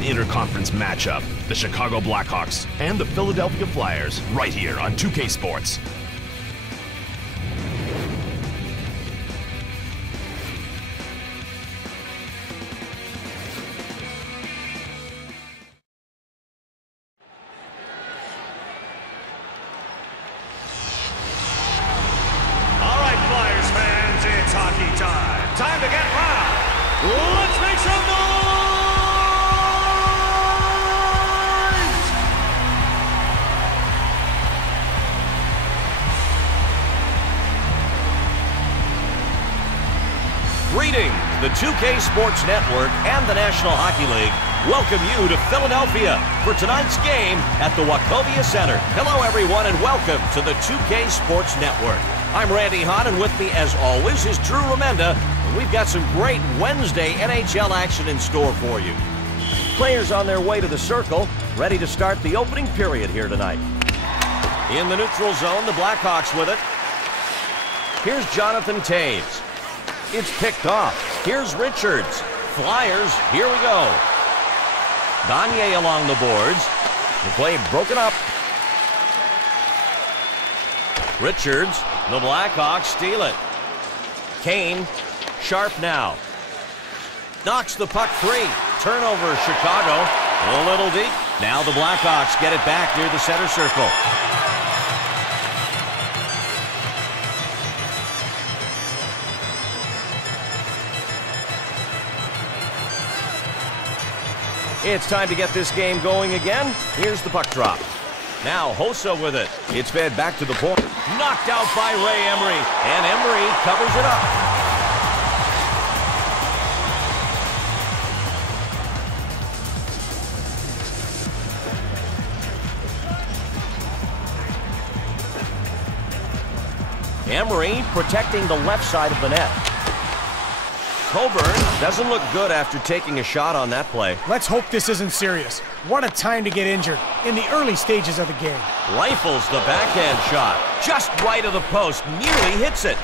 an interconference matchup. The Chicago Blackhawks and the Philadelphia Flyers, right here on 2K Sports. Time to get loud. Let's make some noise! Greetings, the 2K Sports Network and the National Hockey League welcome you to Philadelphia for tonight's game at the Wachovia Center. Hello everyone and welcome to the 2K Sports Network. I'm Randy Hahn, and with me as always is Drew Remenda. We've got some great Wednesday NHL action in store for you. Players on their way to the circle, ready to start the opening period here tonight. In the neutral zone, the Blackhawks with it. Here's Jonathan Toews. It's picked off. Here's Richards. Flyers, here we go. Gagne along the boards. The play broken up. Richards, the Blackhawks steal it. Kane, sharp now. Knocks the puck free. Turnover, Chicago. A little deep. Now the Blackhawks get it back near the center circle. It's time to get this game going again. Here's the puck drop. Now Hossa with it. It's fed back to the point. Knocked out by Ray Emery. And Emery covers it up. Emery protecting the left side of the net. Coburn doesn't look good after taking a shot on that play. Let's hope this isn't serious. What a time to get injured in the early stages of the game. Rifles the backhand shot. Just right of the post. Nearly hits it.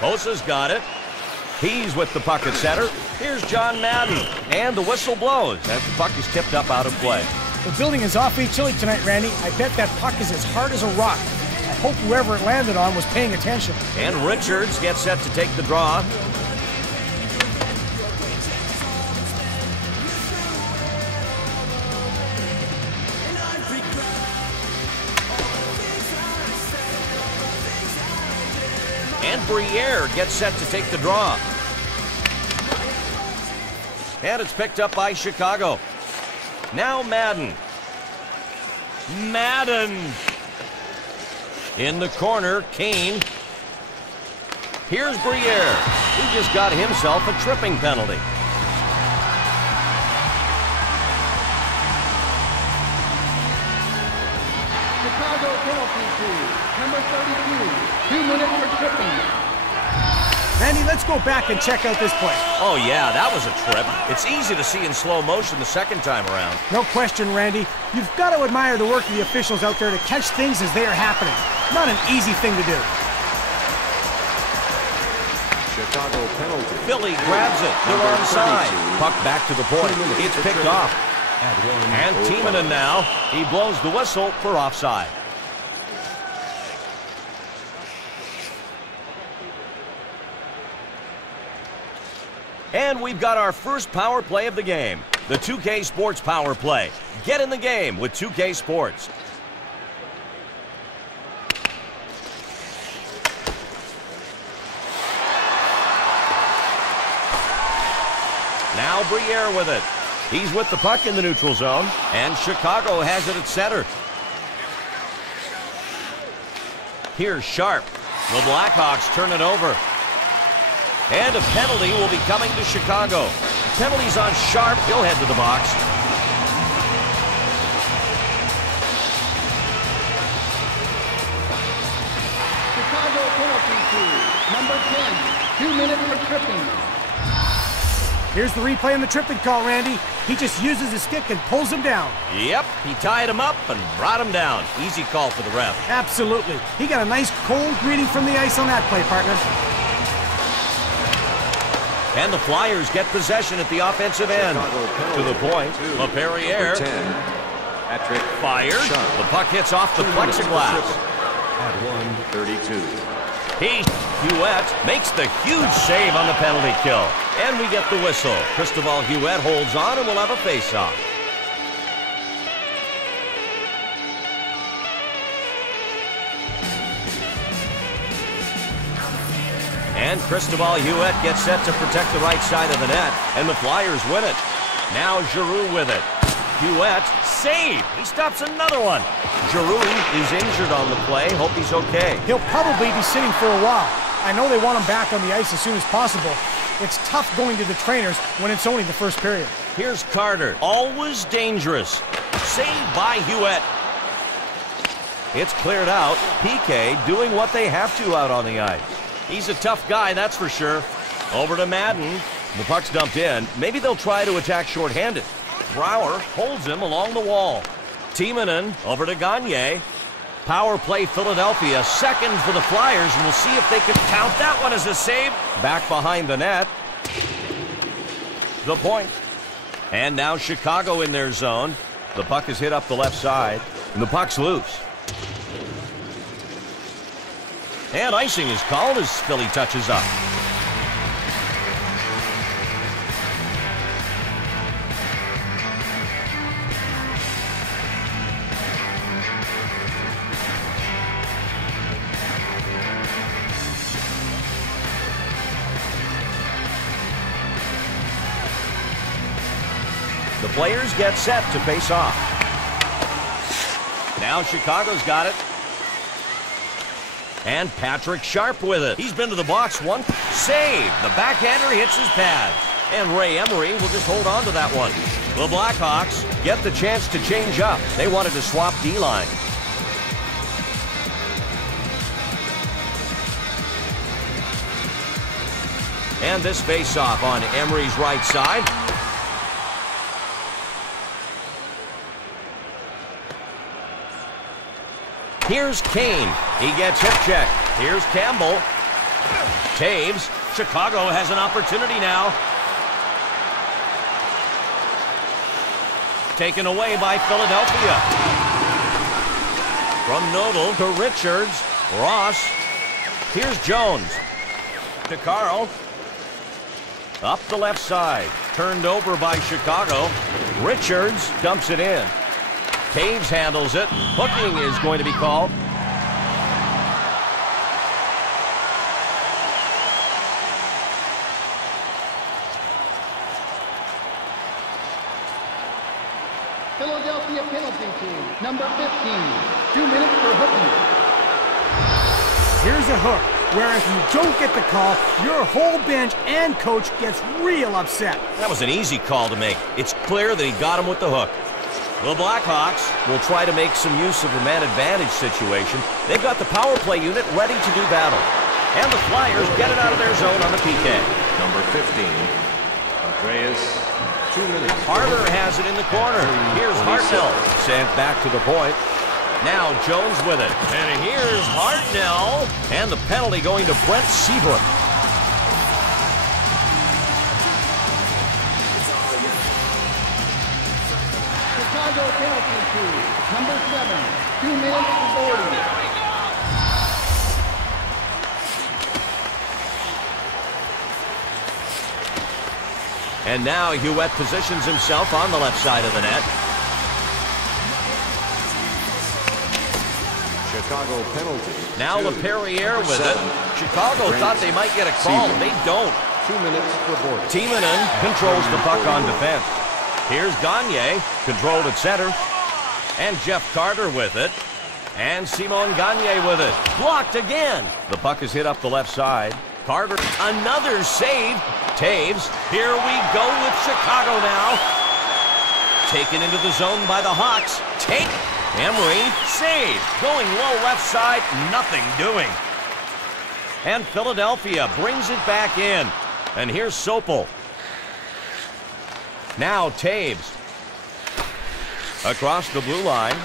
Hossa's got it. He's with the puck at center. Here's John Madden. And the whistle blows as the puck is tipped up out of play. The building is awfully chilly tonight, Randy. I bet that puck is as hard as a rock. I hope whoever it landed on was paying attention. And Richards gets set to take the draw. And Briere gets set to take the draw. And it's picked up by Chicago. Now Madden. Madden. In the corner, Kane. Here's Briere. He just got himself a tripping penalty. Chicago penalty team, number 32, 2 minutes for tripping. Randy, let's go back and check out this play. Oh yeah, that was a trip. It's easy to see in slow motion the second time around. No question, Randy. You've got to admire the work of the officials out there to catch things as they are happening. Not an easy thing to do. Chicago penalty. Philly grabs it. They're onside. Puck back to the point. It's picked off. And Timonen now. He blows the whistle for offside. And we've got our first power play of the game. The 2K Sports Power Play. Get in the game with 2K Sports. Now Briere with it. He's with the puck in the neutral zone. And Chicago has it at center. Here's Sharp. The Blackhawks turn it over. And a penalty will be coming to Chicago. Penalties on Sharp. He'll head to the box. Chicago penalty team, number 10, 2 minutes for tripping. Here's the replay on the tripping call, Randy. He just uses his stick and pulls him down. Yep, he tied him up and brought him down. Easy call for the ref. Absolutely. He got a nice cold greeting from the ice on that play, partner. And the Flyers get possession at the offensive end. To the point, LaPerriere. 10. Patrick Fired. Sharp. The puck hits off the plexiglass. At 1:32. Hewitt makes the huge save on the penalty kill. And we get the whistle. Cristobal Hewitt holds on and will have a face-off. And Cristobal Hewitt gets set to protect the right side of the net, and the Flyers win it. Now Giroux with it. Hewitt, save! He stops another one. Giroux is injured on the play. Hope he's okay. He'll probably be sitting for a while. I know they want him back on the ice as soon as possible. It's tough going to the trainers when it's only the first period. Here's Carter, always dangerous. Saved by Hewitt. It's cleared out. PK doing what they have to out on the ice. He's a tough guy, that's for sure. Over to Madden. The puck's dumped in. Maybe they'll try to attack shorthanded. Brouwer holds him along the wall. Timonen over to Gagne. Power play Philadelphia. Second for the Flyers, and we'll see if they can count that one as a save. Back behind the net. The point. And now Chicago in their zone. The puck is hit up the left side, and the puck's loose. And icing is called as Philly touches up. The players get set to face off. Now Chicago's got it. And Patrick Sharp with it. He's been to the box once. Save! The backhander hits his pad. And Ray Emery will just hold on to that one. The Blackhawks get the chance to change up. They wanted to swap D-line. And this face-off on Emery's right side. Here's Kane. He gets hip checked. Here's Campbell. Taves. Chicago has an opportunity now. Taken away by Philadelphia. From Nodal to Richards. Ross. Here's Jones. To Carl. Up the left side. Turned over by Chicago. Richards dumps it in. Taves handles it. Hooking is going to be called. Philadelphia penalty team, number 15. 2 minutes for hooking. Here's a hook, where if you don't get the call, your whole bench and coach gets real upset. That was an easy call to make. It's clear that he got him with the hook. The Blackhawks will try to make some use of a man advantage situation. They've got the power play unit ready to do battle. And the Flyers get it out of their zone on the PK. Number 15. Andreas. 2 minutes. Harder has it in the corner. Here's Hartnell. Sent back to the point. Now Jones with it. And here's Hartnell. And the penalty going to Brent Seabrook. Chicago penalty team, number 7. 2 minutes for boarding. And now Hewitt positions himself on the left side of the net. Chicago penalty. Now LaPerriere with it. Chicago thought they might get a call. They don't. 2 minutes for boarding. Timonen controls the puck on defense. Here's Gagne, controlled at center. And Jeff Carter with it. And Simon Gagne with it. Blocked again. The puck is hit up the left side. Carter, another save. Taves, here we go with Chicago now. Taken into the zone by the Hawks. Take, Emery, save. Going low left side, nothing doing. And Philadelphia brings it back in. And here's Sopel. Now Taves. Across the blue line.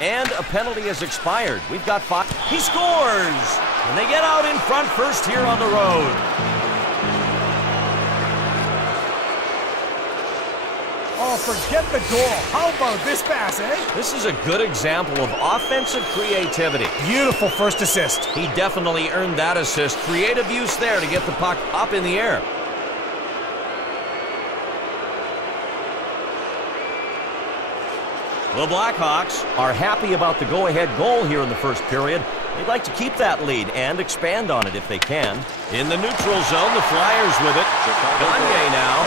And a penalty has expired. We've got 5. He scores! And they get out in front first here on the road. Oh, forget the goal. How about this pass, eh? This is a good example of offensive creativity. Beautiful first assist. He definitely earned that assist. Creative use there to get the puck up in the air. The Blackhawks are happy about the go-ahead goal here in the first period. They'd like to keep that lead and expand on it if they can. In the neutral zone, the Flyers with it. Gagne now.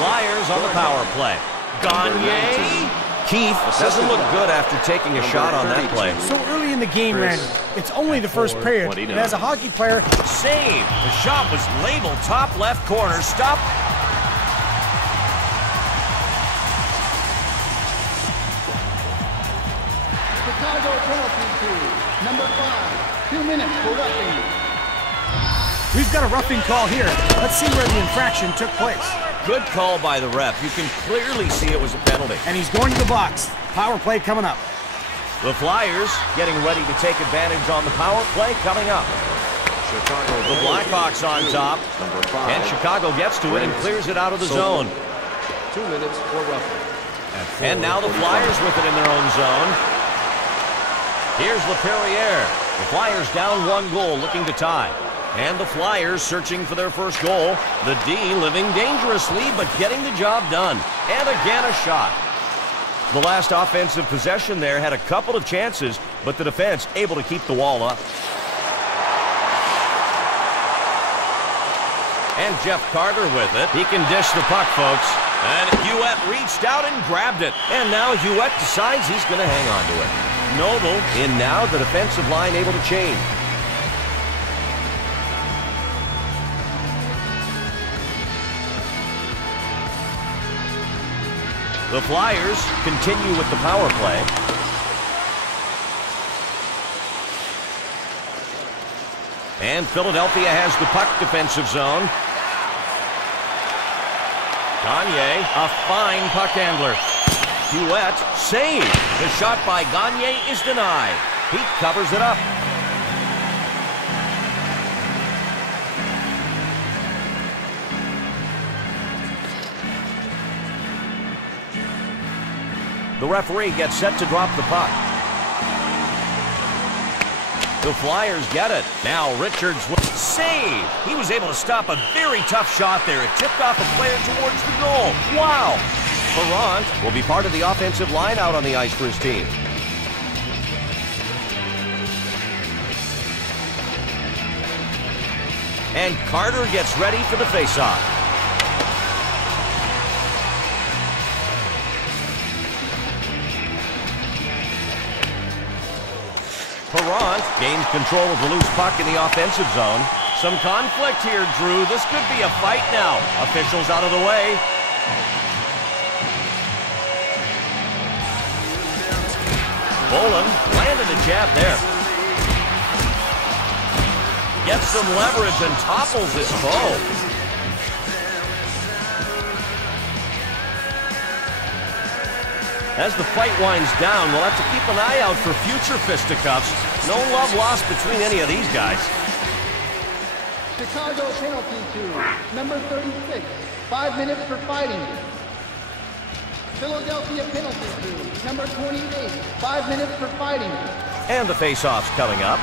Flyers on the power play. Gagne. Keith doesn't look good after taking a shot on that play. So early in the game, Randy. It's only the first period. And as a hockey player... Save. The shot was labeled top left corner. Stop. Chicago penalty kill. Number 5. 2 minutes for roughing. We've got a roughing call here. Let's see where the infraction took place. Good call by the ref. You can clearly see it was a penalty. And he's going to the box. Power play coming up. The Flyers getting ready to take advantage on the power play coming up. The Blackhawks on top. And Chicago gets to it and clears it out of the zone. 2 minutes for roughing. And now the Flyers with it in their own zone. Here's LaPerriere. The Flyers down 1 goal, looking to tie. And the Flyers searching for their first goal. The D living dangerously, but getting the job done. And again, a shot. The last offensive possession there had a couple of chances, but the defense able to keep the wall up. And Jeff Carter with it. He can dish the puck, folks. And Hewitt reached out and grabbed it. And now Hewitt decides he's going to hang on to it. Noble in now, the defensive line able to change. The Flyers continue with the power play. And Philadelphia has the puck, defensive zone. Gagne, a fine puck handler. Hewitt, save. The shot by Gagne is denied. He covers it up. The referee gets set to drop the puck. The Flyers get it. Now Richards will save. He was able to stop a very tough shot there. It tipped off a player towards the goal. Wow. Ferrand will be part of the offensive line out on the ice for his team. And Carter gets ready for the faceoff. Ferrand gains control of the loose puck in the offensive zone. Some conflict here, Drew. This could be a fight now. Officials out of the way. Bolin landed a jab there. Gets some leverage and topples his foe. As the fight winds down, we'll have to keep an eye out for future fisticuffs. No love lost between any of these guys. Chicago penalty kill. Number 36. 5 minutes for fighting. Philadelphia penalty kill. Number 28. 5 minutes for fighting. And the face-off's coming up.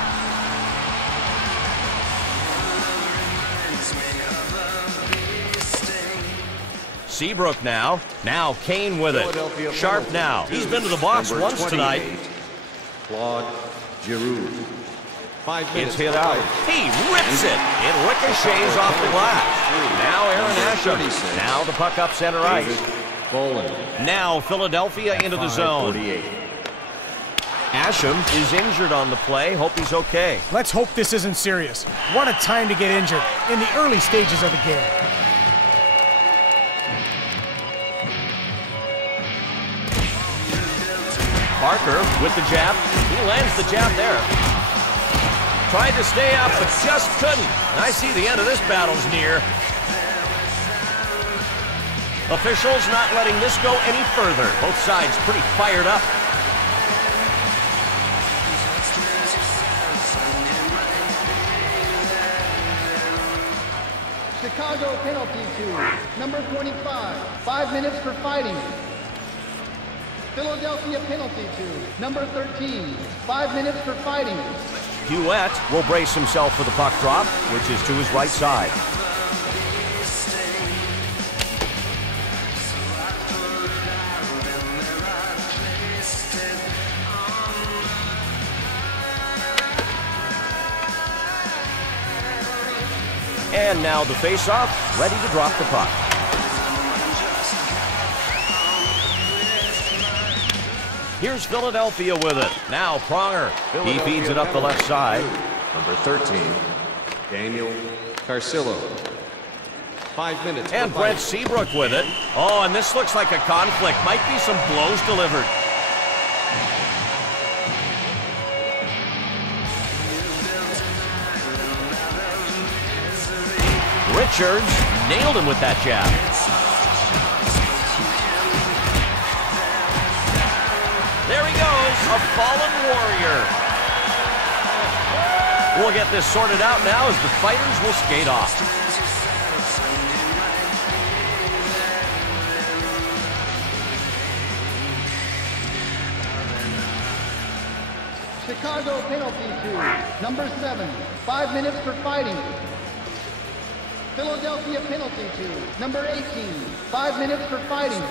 Seabrook now. Now Kane with it. Sharp now. He's been to the box once tonight. Claude Giroux. 5 minutes. It's hit out. He rips it. It ricochets off the glass. Now Aaron Asham. Now the puck up center ice. Now Philadelphia into the zone. Asham is injured on the play. Hope he's okay. Let's hope this isn't serious. What a time to get injured in the early stages of the game. Parker with the jab. He lands the jab there. Tried to stay up, but just couldn't. And I see the end of this battle's near. Officials not letting this go any further. Both sides pretty fired up. Chicago penalty to number 25. 5 minutes for fighting. Philadelphia penalty to number 13. 5 minutes for fighting. Hewitt will brace himself for the puck drop, which is to his right side. And now the face-off, ready to drop the puck. Here's Philadelphia with it. Now Pronger. He feeds it up the left side. Number 13, Daniel Carcillo. 5 minutes. And Brent Seabrook with it. Oh, and this looks like a conflict. Might be some blows delivered. Richards nailed him with that jab. There he goes, a fallen warrior. We'll get this sorted out now as the fighters will skate off. Chicago penalty to number 7. 5 minutes for fighting. Philadelphia penalty to number 18. 5 minutes for fighting.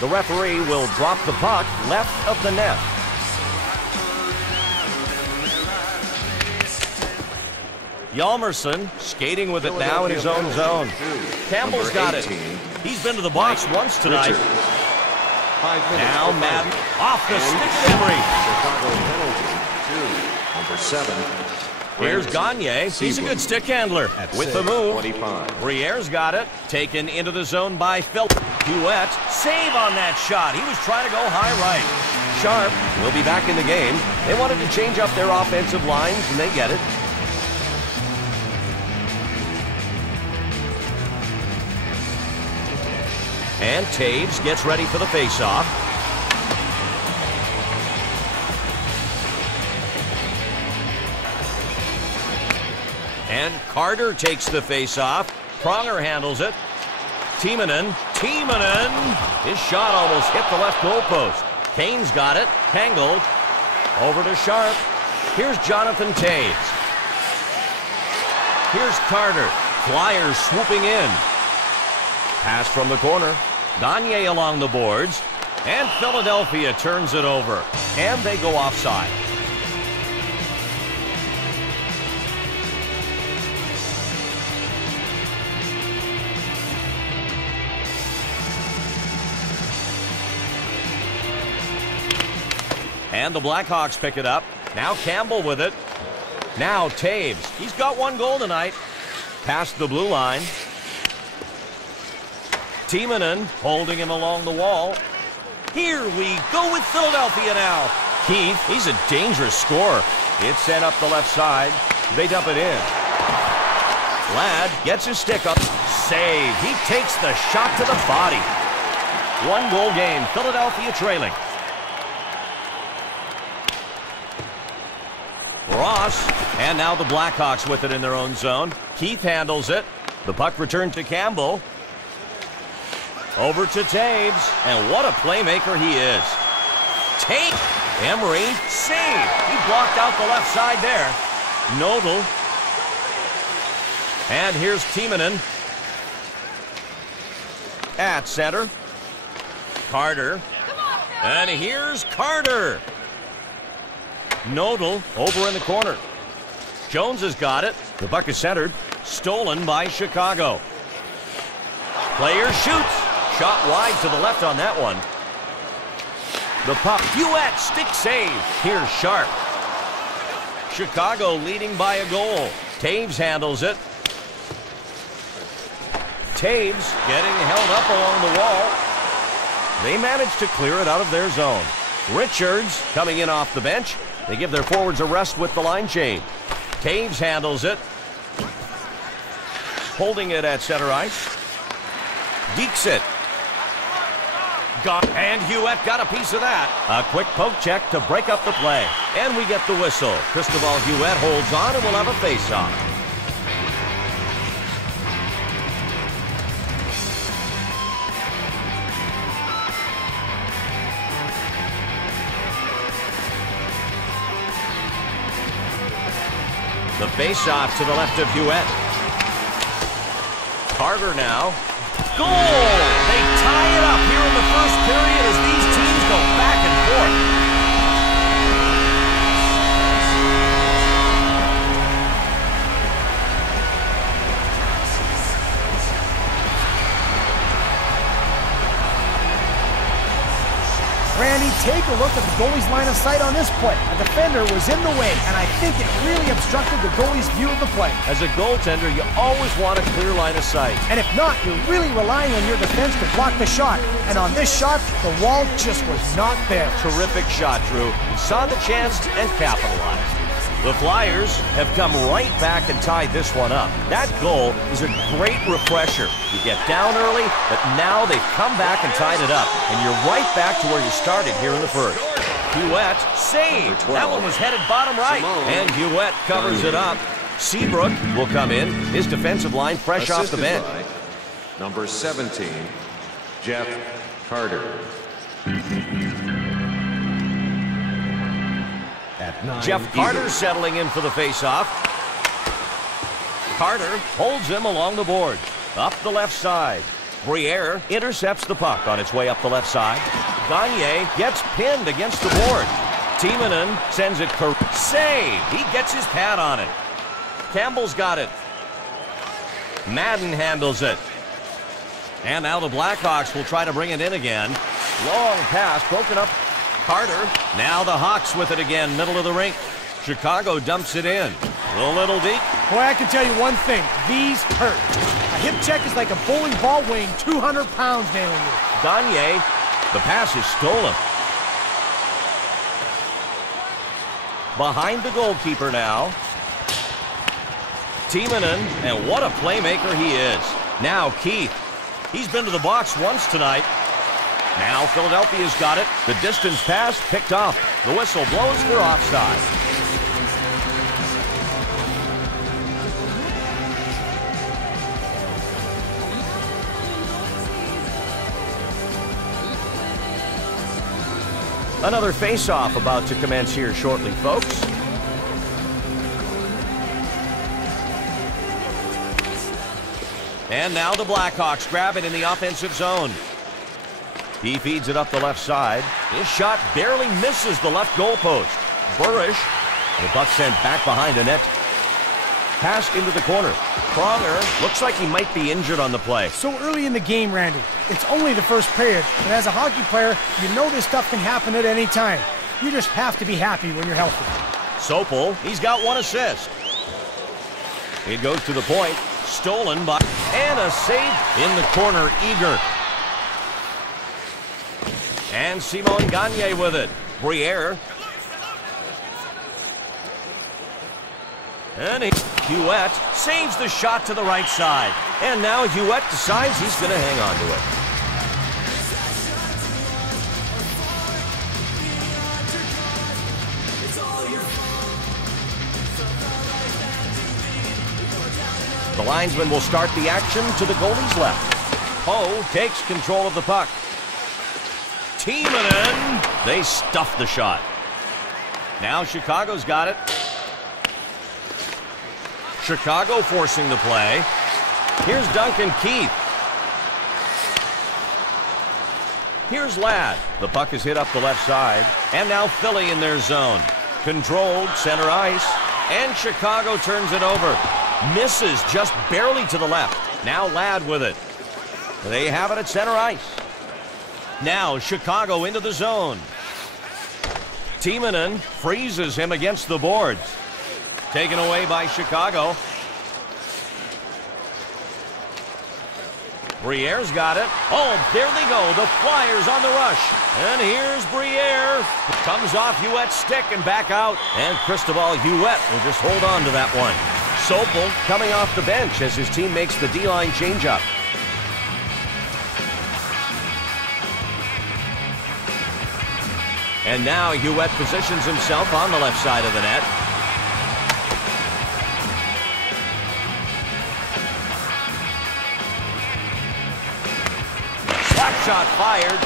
The referee will drop the puck left of the net. Hjalmarsson skating with it now in his own zone. Campbell's got it. He's been to the box once tonight. Now Madden off the stick of Emery. Chicago penalty to number 7. Here's Gagne. He's a good stick handler with the move. 25. Briere's got it. Taken into the zone by Phil. Hewitt. Save on that shot. He was trying to go high right. Sharp will be back in the game. They wanted to change up their offensive lines, and they get it. And Taves gets ready for the faceoff. And Carter takes the face-off. Pronger handles it. Timonen. His shot almost hit the left goalpost. Kane's got it. Tangled. Over to Sharp. Here's Jonathan Taves. Here's Carter. Flyers swooping in. Pass from the corner. Gagne along the boards. And Philadelphia turns it over. And they go offside. And the Blackhawks pick it up. Now Campbell with it. Now Taves. He's got 1 goal tonight. Past the blue line. Timonen holding him along the wall. Here we go with Philadelphia now. Keith, he's a dangerous scorer. It's sent up the left side. They dump it in. Ladd gets his stick up. Save. He takes the shot to the body. 1 goal game. Philadelphia trailing. Ross, and now the Blackhawks with it in their own zone. Keith handles it. The puck returned to Campbell. Over to Taves, and what a playmaker he is. Tate, Emery, save. He blocked out the left side there. Nodal. And here's Timonen. At center. Carter. And here's Carter. Nodal over in the corner. Jones has got it. The puck is centered. Stolen by Chicago. Player shoots. Shot wide to the left on that one. The puck. Hewitt, stick save. Here's Sharp. Chicago leading by a goal. Taves handles it. Taves getting held up along the wall. They managed to clear it out of their zone. Richards coming in off the bench. They give their forwards a rest with the line change. Taves handles it. Holding it at center ice. Dekes it. And Hewitt got a piece of that. A quick poke check to break up the play. And we get the whistle. Cristobal Hewitt holds on and will have a face-off. The face-off to the left of Hewitt. Carter now. Goal! They tie it up here in the first period as these teams go back and forth. Randy, take a look at the goalie's line of sight on this play. A defender was in the way, and I think it really obstructed the goalie's view of the play. As a goaltender, you always want a clear line of sight. And if not, you're really relying on your defense to block the shot. And on this shot, the wall just was not there. Terrific shot, Drew. He saw the chance and capitalized. The Flyers have come right back and tied this one up. That goal is a great refresher. You get down early, but now they've come back and tied it up. And you're right back to where you started here in the first. Hewitt saved. That one was headed bottom right. And Hewitt covers it up. Seabrook will come in. His defensive line fresh off the bench. Number 17, Jeff Carter. Jeff Carter settling in for the faceoff. Carter holds him along the board. Up the left side. Briere intercepts the puck on its way up the left side. Gagne gets pinned against the board. Timonen sends it for save. He gets his pad on it. Campbell's got it. Madden handles it. And now the Blackhawks will try to bring it in again. Long pass broken up. Carter. Now the Hawks with it again, middle of the rink. Chicago dumps it in. A little deep. Boy, I can tell you one thing. These hurt. A hip check is like a bowling ball weighing 200 pounds nailing you. Gagne. The pass is stolen. Behind the goalkeeper now. Timonen, and what a playmaker he is. Now Keith. He's been to the box once tonight. Now Philadelphia's got it. The distance pass picked off. The whistle blows for offside. Another face-off about to commence here shortly, folks. And now the Blackhawks grab it in the offensive zone. He feeds it up the left side. His shot barely misses the left goalpost. Burish. The puck sent back behind the net. Pass into the corner. Pronger looks like he might be injured on the play. So early in the game, Randy. It's only the first period, but as a hockey player, you know this stuff can happen at any time. You just have to be happy when you're healthy. Sopel, he's got one assist. It goes to the point. Stolen by... And a save in the corner, Eager. And Simon Gagne with it. Briere. And Hewitt saves the shot to the right side. And now Hewitt decides he's going to hang on to it. The linesman will start the action to the goalie's left. Poe takes control of the puck. Timonen, they stuff the shot. Now Chicago's got it. Chicago forcing the play. Here's Duncan Keith. Here's Ladd. The puck is hit up the left side. And now Philly in their zone. Controlled center ice. And Chicago turns it over. Misses just barely to the left. Now Ladd with it. They have it at center ice. Now Chicago into the zone. Timonen freezes him against the boards. Taken away by Chicago. Briere's got it. Oh, there they go. The Flyers on the rush. And here's Briere. Comes off Hewitt's stick and back out. And Cristobal Hewitt will just hold on to that one. Sopel coming off the bench as his team makes the D-line changeup. And now Hewitt positions himself on the left side of the net. Slap shot fired.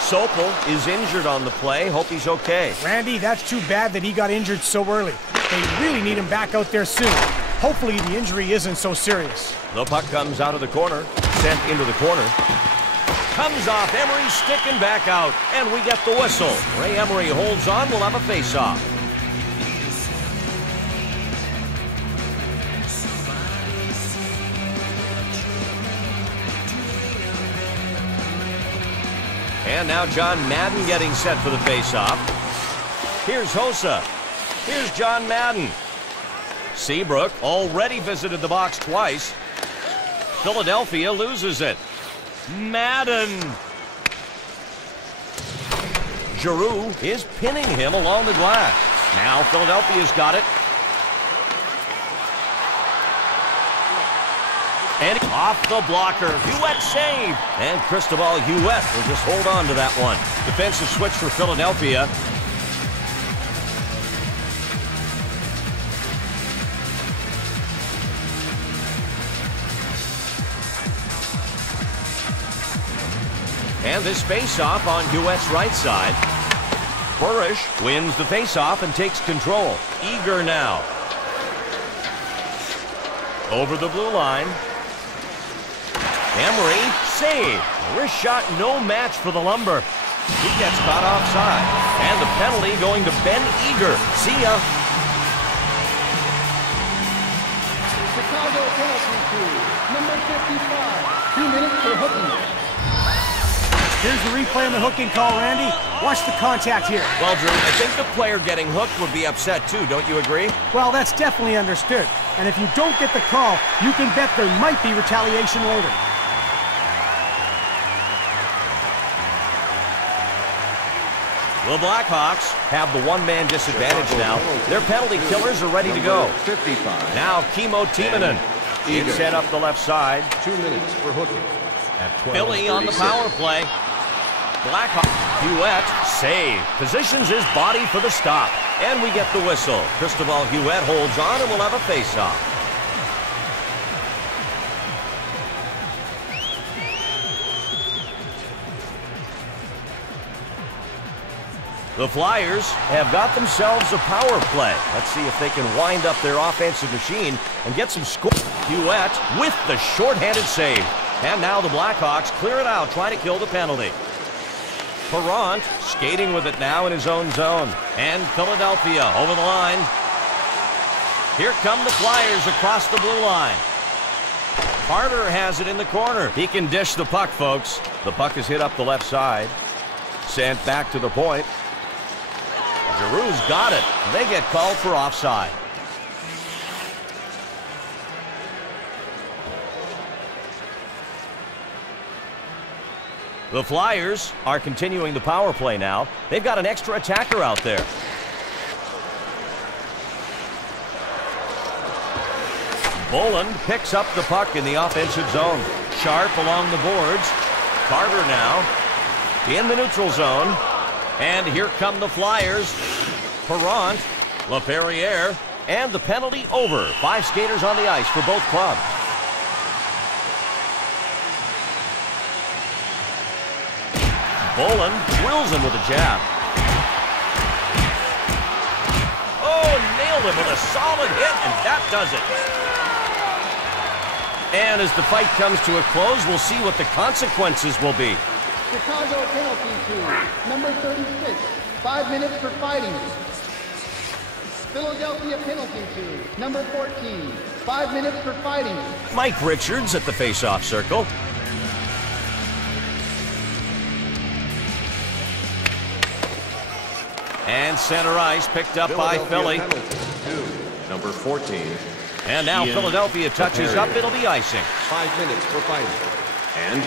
Sopel is injured on the play. Hope he's okay. Randy, that's too bad that he got injured so early. They really need him back out there soon. Hopefully the injury isn't so serious. The puck comes out of the corner, sent into the corner. Comes off Emery's stick and back out, and we get the whistle. Ray Emery holds on. We'll have a face-off. And now John Madden getting set for the face-off. Here's Hossa. Here's John Madden. Seabrook already visited the box twice. Philadelphia loses it. Madden. Giroux is pinning him along the glass. Now Philadelphia's got it. And off the blocker. Huet save. And Cristobal Huet will just hold on to that one. Defensive switch for Philadelphia. And this face-off on Huet's right side. Burish wins the face-off and takes control. Eager now. Over the blue line. Emery, save. Wrist shot, no match for the Lumber. He gets caught offside. And the penalty going to Ben Eager. See ya. Chicago penalty kill. Number 55. 2 minutes for hooking. Here's the replay on the hooking call, Randy. Watch the contact here. Well, Drew, I think the player getting hooked would be upset too, don't you agree? Well, that's definitely understood. And if you don't get the call, you can bet there might be retaliation later. The Blackhawks have the one-man disadvantage now. Their penalty killers are ready to go. 55. Now Kimmo Timonen. It's set up the left side. 2 minutes for hooking. At 12. Billy on the power play. Blackhawks. Huet, save. Positions his body for the stop. And we get the whistle. Cristobal Huet holds on and we'll have a face-off. The Flyers have got themselves a power play. Let's see if they can wind up their offensive machine and get some score. Huet with the shorthanded save. And now the Blackhawks clear it out, trying to kill the penalty. Perrant skating with it now in his own zone. And Philadelphia over the line. Here come the Flyers across the blue line. Carter has it in the corner. He can dish the puck, folks. The puck is hit up the left side. Sent back to the point. Giroux's got it. They get called for offside. The Flyers are continuing the power play now. They've got an extra attacker out there. Boland picks up the puck in the offensive zone. Sharp along the boards. Carter now in the neutral zone. And here come the Flyers. Perrant, LaPerriere, and the penalty over. 5 skaters on the ice for both clubs. Boland drills him with a jab. Oh, nailed him with a solid hit, and that does it. And as the fight comes to a close, we'll see what the consequences will be. Chicago penalty kill. Number 36. 5 minutes for fighting. Philadelphia penalty kill. Number 14. 5 minutes for fighting. Mike Richards at the face-off circle. And center ice picked up by Philly. Penalty. 2. Number 14. And now Philadelphia touches up. It'll be icing. 5 minutes for fighting. And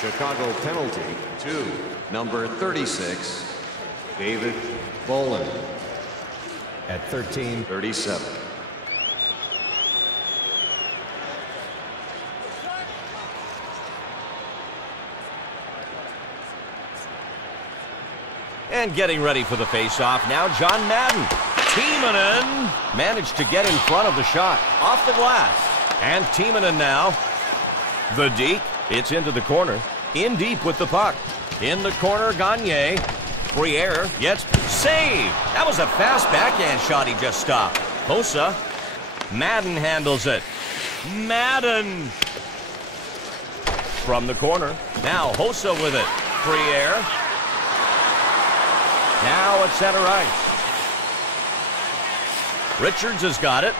Chicago penalty. 2. Number 36. David Boland. At 13:37. And getting ready for the face-off now, John Madden. Timonen managed to get in front of the shot. Off the glass. And Timonen now. The deke. It's into the corner. In deep with the puck. In the corner, Gagne. Briere gets save. That was a fast backhand shot he just stopped. Hossa. Madden handles it. Madden. From the corner. Now Hossa with it. Free air. Now at center ice. Richards has got it.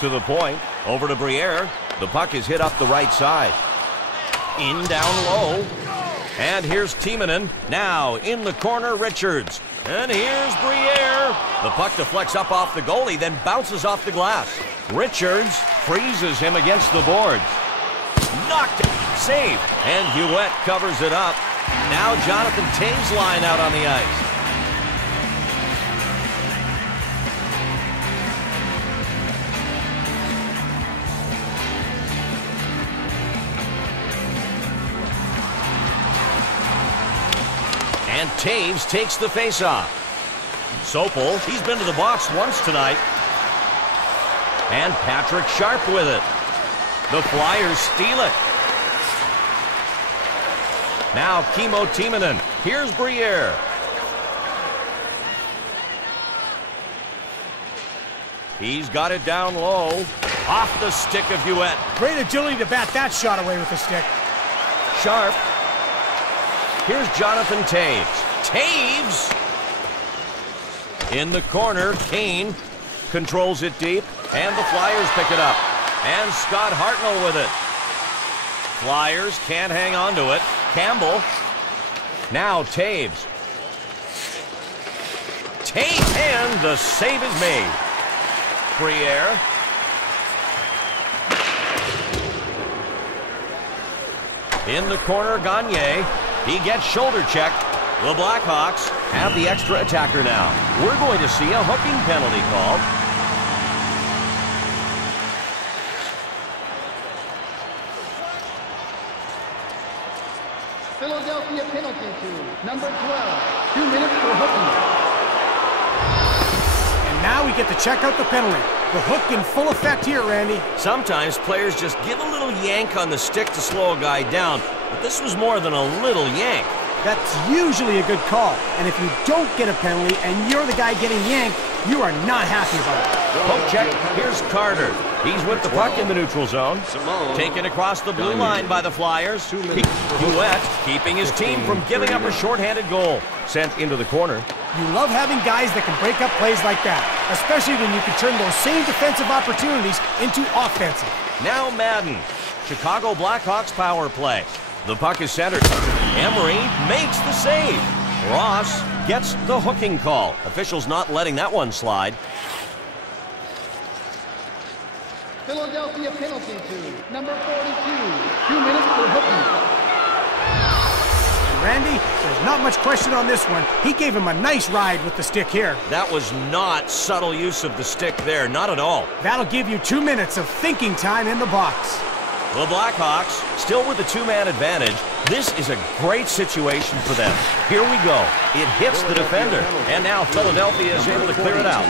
To the point. Over to Briere. The puck is hit up the right side. In down low. And here's Timonen. Now in the corner, Richards. And here's Briere. The puck deflects up off the goalie, then bounces off the glass. Richards freezes him against the boards. Knocked it. Save. And Hewitt covers it up. Now Jonathan Toews line out on the ice. And Toews takes the faceoff. Sopel, he's been to the box once tonight. And Patrick Sharp with it. The Flyers steal it. Now Kimmo Timonen. Here's Briere. He's got it down low. Off the stick of Hewitt. Great agility to bat that shot away with the stick. Sharp. Here's Jonathan Toews. Toews! In the corner, Kane controls it deep, and the Flyers pick it up. And Scott Hartnell with it. Flyers can't hang on to it. Campbell. Now Toews. Toews, and the save is made. Briere. In the corner, Gagne. He gets shoulder checked. The Blackhawks have the extra attacker now. We're going to see a hooking penalty called. Philadelphia penalty to number 12. 2 minutes for hooking. And now we get to check out the penalty. The hook in full effect here, Randy. Sometimes players just give a little yank on the stick to slow a guy down, but this was more than a little yank. That's usually a good call. And if you don't get a penalty and you're the guy getting yanked, you are not happy about it. Poke check. Here's Carter. He's with the puck in the neutral zone. Taken across the blue line by the Flyers. Hewitt keeping his team from giving up a shorthanded goal. Sent into the corner. You love having guys that can break up plays like that, especially when you can turn those same defensive opportunities into offensive. Now Madden. Chicago Blackhawks power play. The puck is centered. Emery makes the save. Ross gets the hooking call. Officials not letting that one slide. Philadelphia penalty to number 42. 2 minutes for hooking. Randy, there's not much question on this one. He gave him a nice ride with the stick here. That was not subtle use of the stick there, not at all. That'll give you 2 minutes of thinking time in the box. The Blackhawks, still with the two-man advantage. This is a great situation for them. Here we go. It hits the defender, and now Philadelphia is able to clear it out.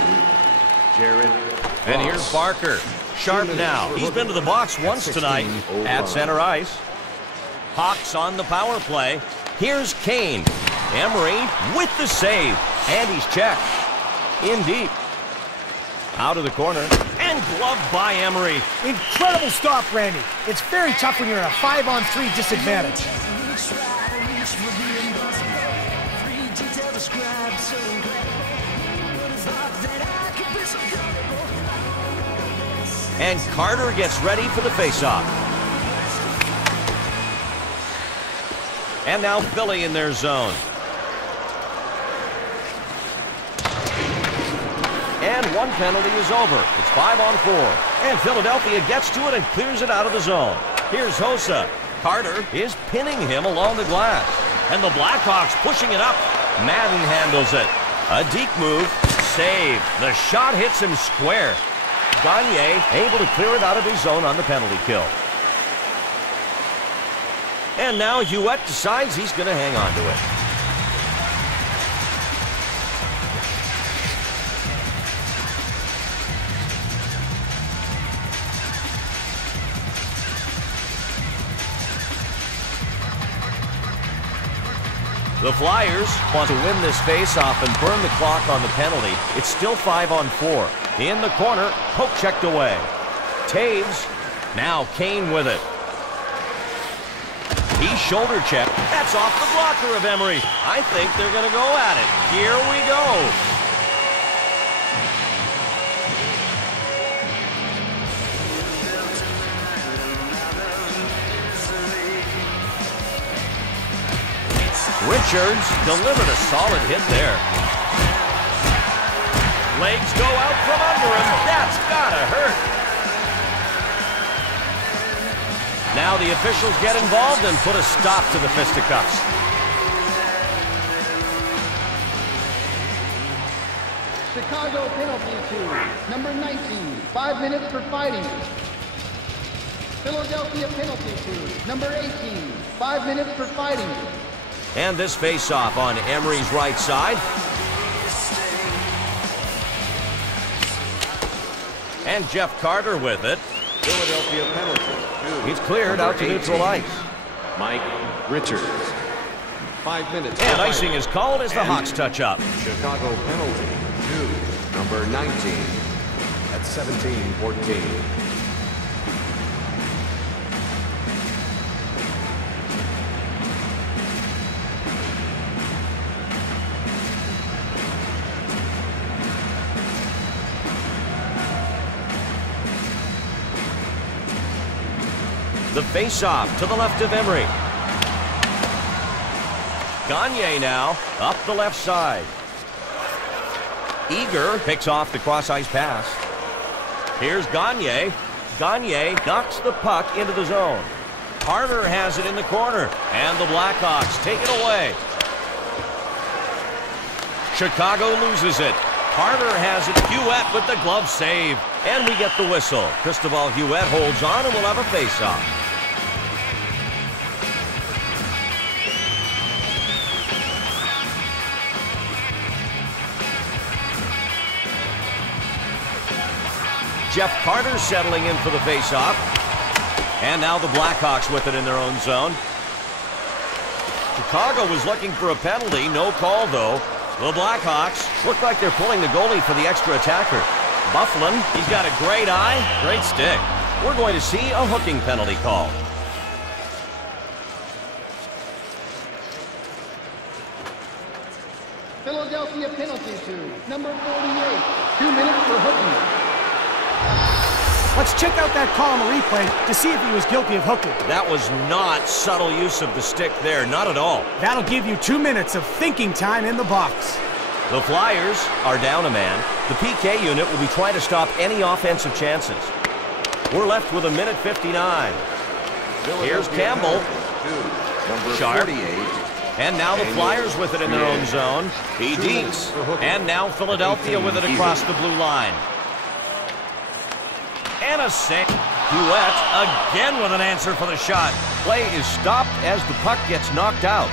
And here's Barker. Sharp now. He's been to the box once tonight at center ice. Hawks on the power play. Here's Kane. Emery with the save, and he's checked. In deep. Out of the corner, and gloved by Emery. Incredible stop, Randy. It's very tough when you're in a 5-on-3 disadvantage. And Carter gets ready for the faceoff. And now Philly in their zone. And one penalty is over. It's 5-on-4. And Philadelphia gets to it and clears it out of the zone. Here's Hossa. Carter is pinning him along the glass. And the Blackhawks pushing it up. Madden handles it. A deep move. Save. The shot hits him square. Gagne able to clear it out of his zone on the penalty kill. And now Hewitt decides he's going to hang on to it. The Flyers want to win this faceoff and burn the clock on the penalty. It's still 5-on-4. In the corner, poke checked away. Taves, now Kane with it. He shoulder checked. That's off the blocker of Emery. I think they're going to go at it. Here we go. Richards delivered a solid hit there. Legs go out from under him. That's gotta hurt. Now the officials get involved and put a stop to the fisticuffs. Chicago penalty to number 19, 5 minutes for fighting. Philadelphia penalty to number 18, 5 minutes for fighting. And this face-off on Emery's right side. And Jeff Carter with it. Philadelphia penalty. He's cleared out to neutral ice. Mike Richards. 5 minutes. And icing is called as the Hawks touch up. Chicago penalty to number 19 at 17-14. The face-off to the left of Emery. Gagne now up the left side. Eager picks off the cross-ice pass. Here's Gagne. Gagne knocks the puck into the zone. Carter has it in the corner, and the Blackhawks take it away. Chicago loses it. Carter has it. Huet with the glove save. And we get the whistle. Cristobal Huet holds on and will have a face-off. Jeff Carter settling in for the face-off. And now the Blackhawks with it in their own zone. Chicago was looking for a penalty. No call, though. The Blackhawks look like they're pulling the goalie for the extra attacker. Bufflin, he's got a great eye, great stick. We're going to see a hooking penalty call. Philadelphia penalty to number 48, 2 minutes for hooking. Let's check out that call on the replay to see if he was guilty of hooking. That was not subtle use of the stick there, not at all. That'll give you 2 minutes of thinking time in the box. The Flyers are down a man. The PK unit will be trying to stop any offensive chances. We're left with 1:59. Here's Campbell. Sharp. And now the Flyers with it in their own zone. He deeks. And now Philadelphia with it across the blue line. And a sink. Huet again with an answer for the shot. Play is stopped as the puck gets knocked out.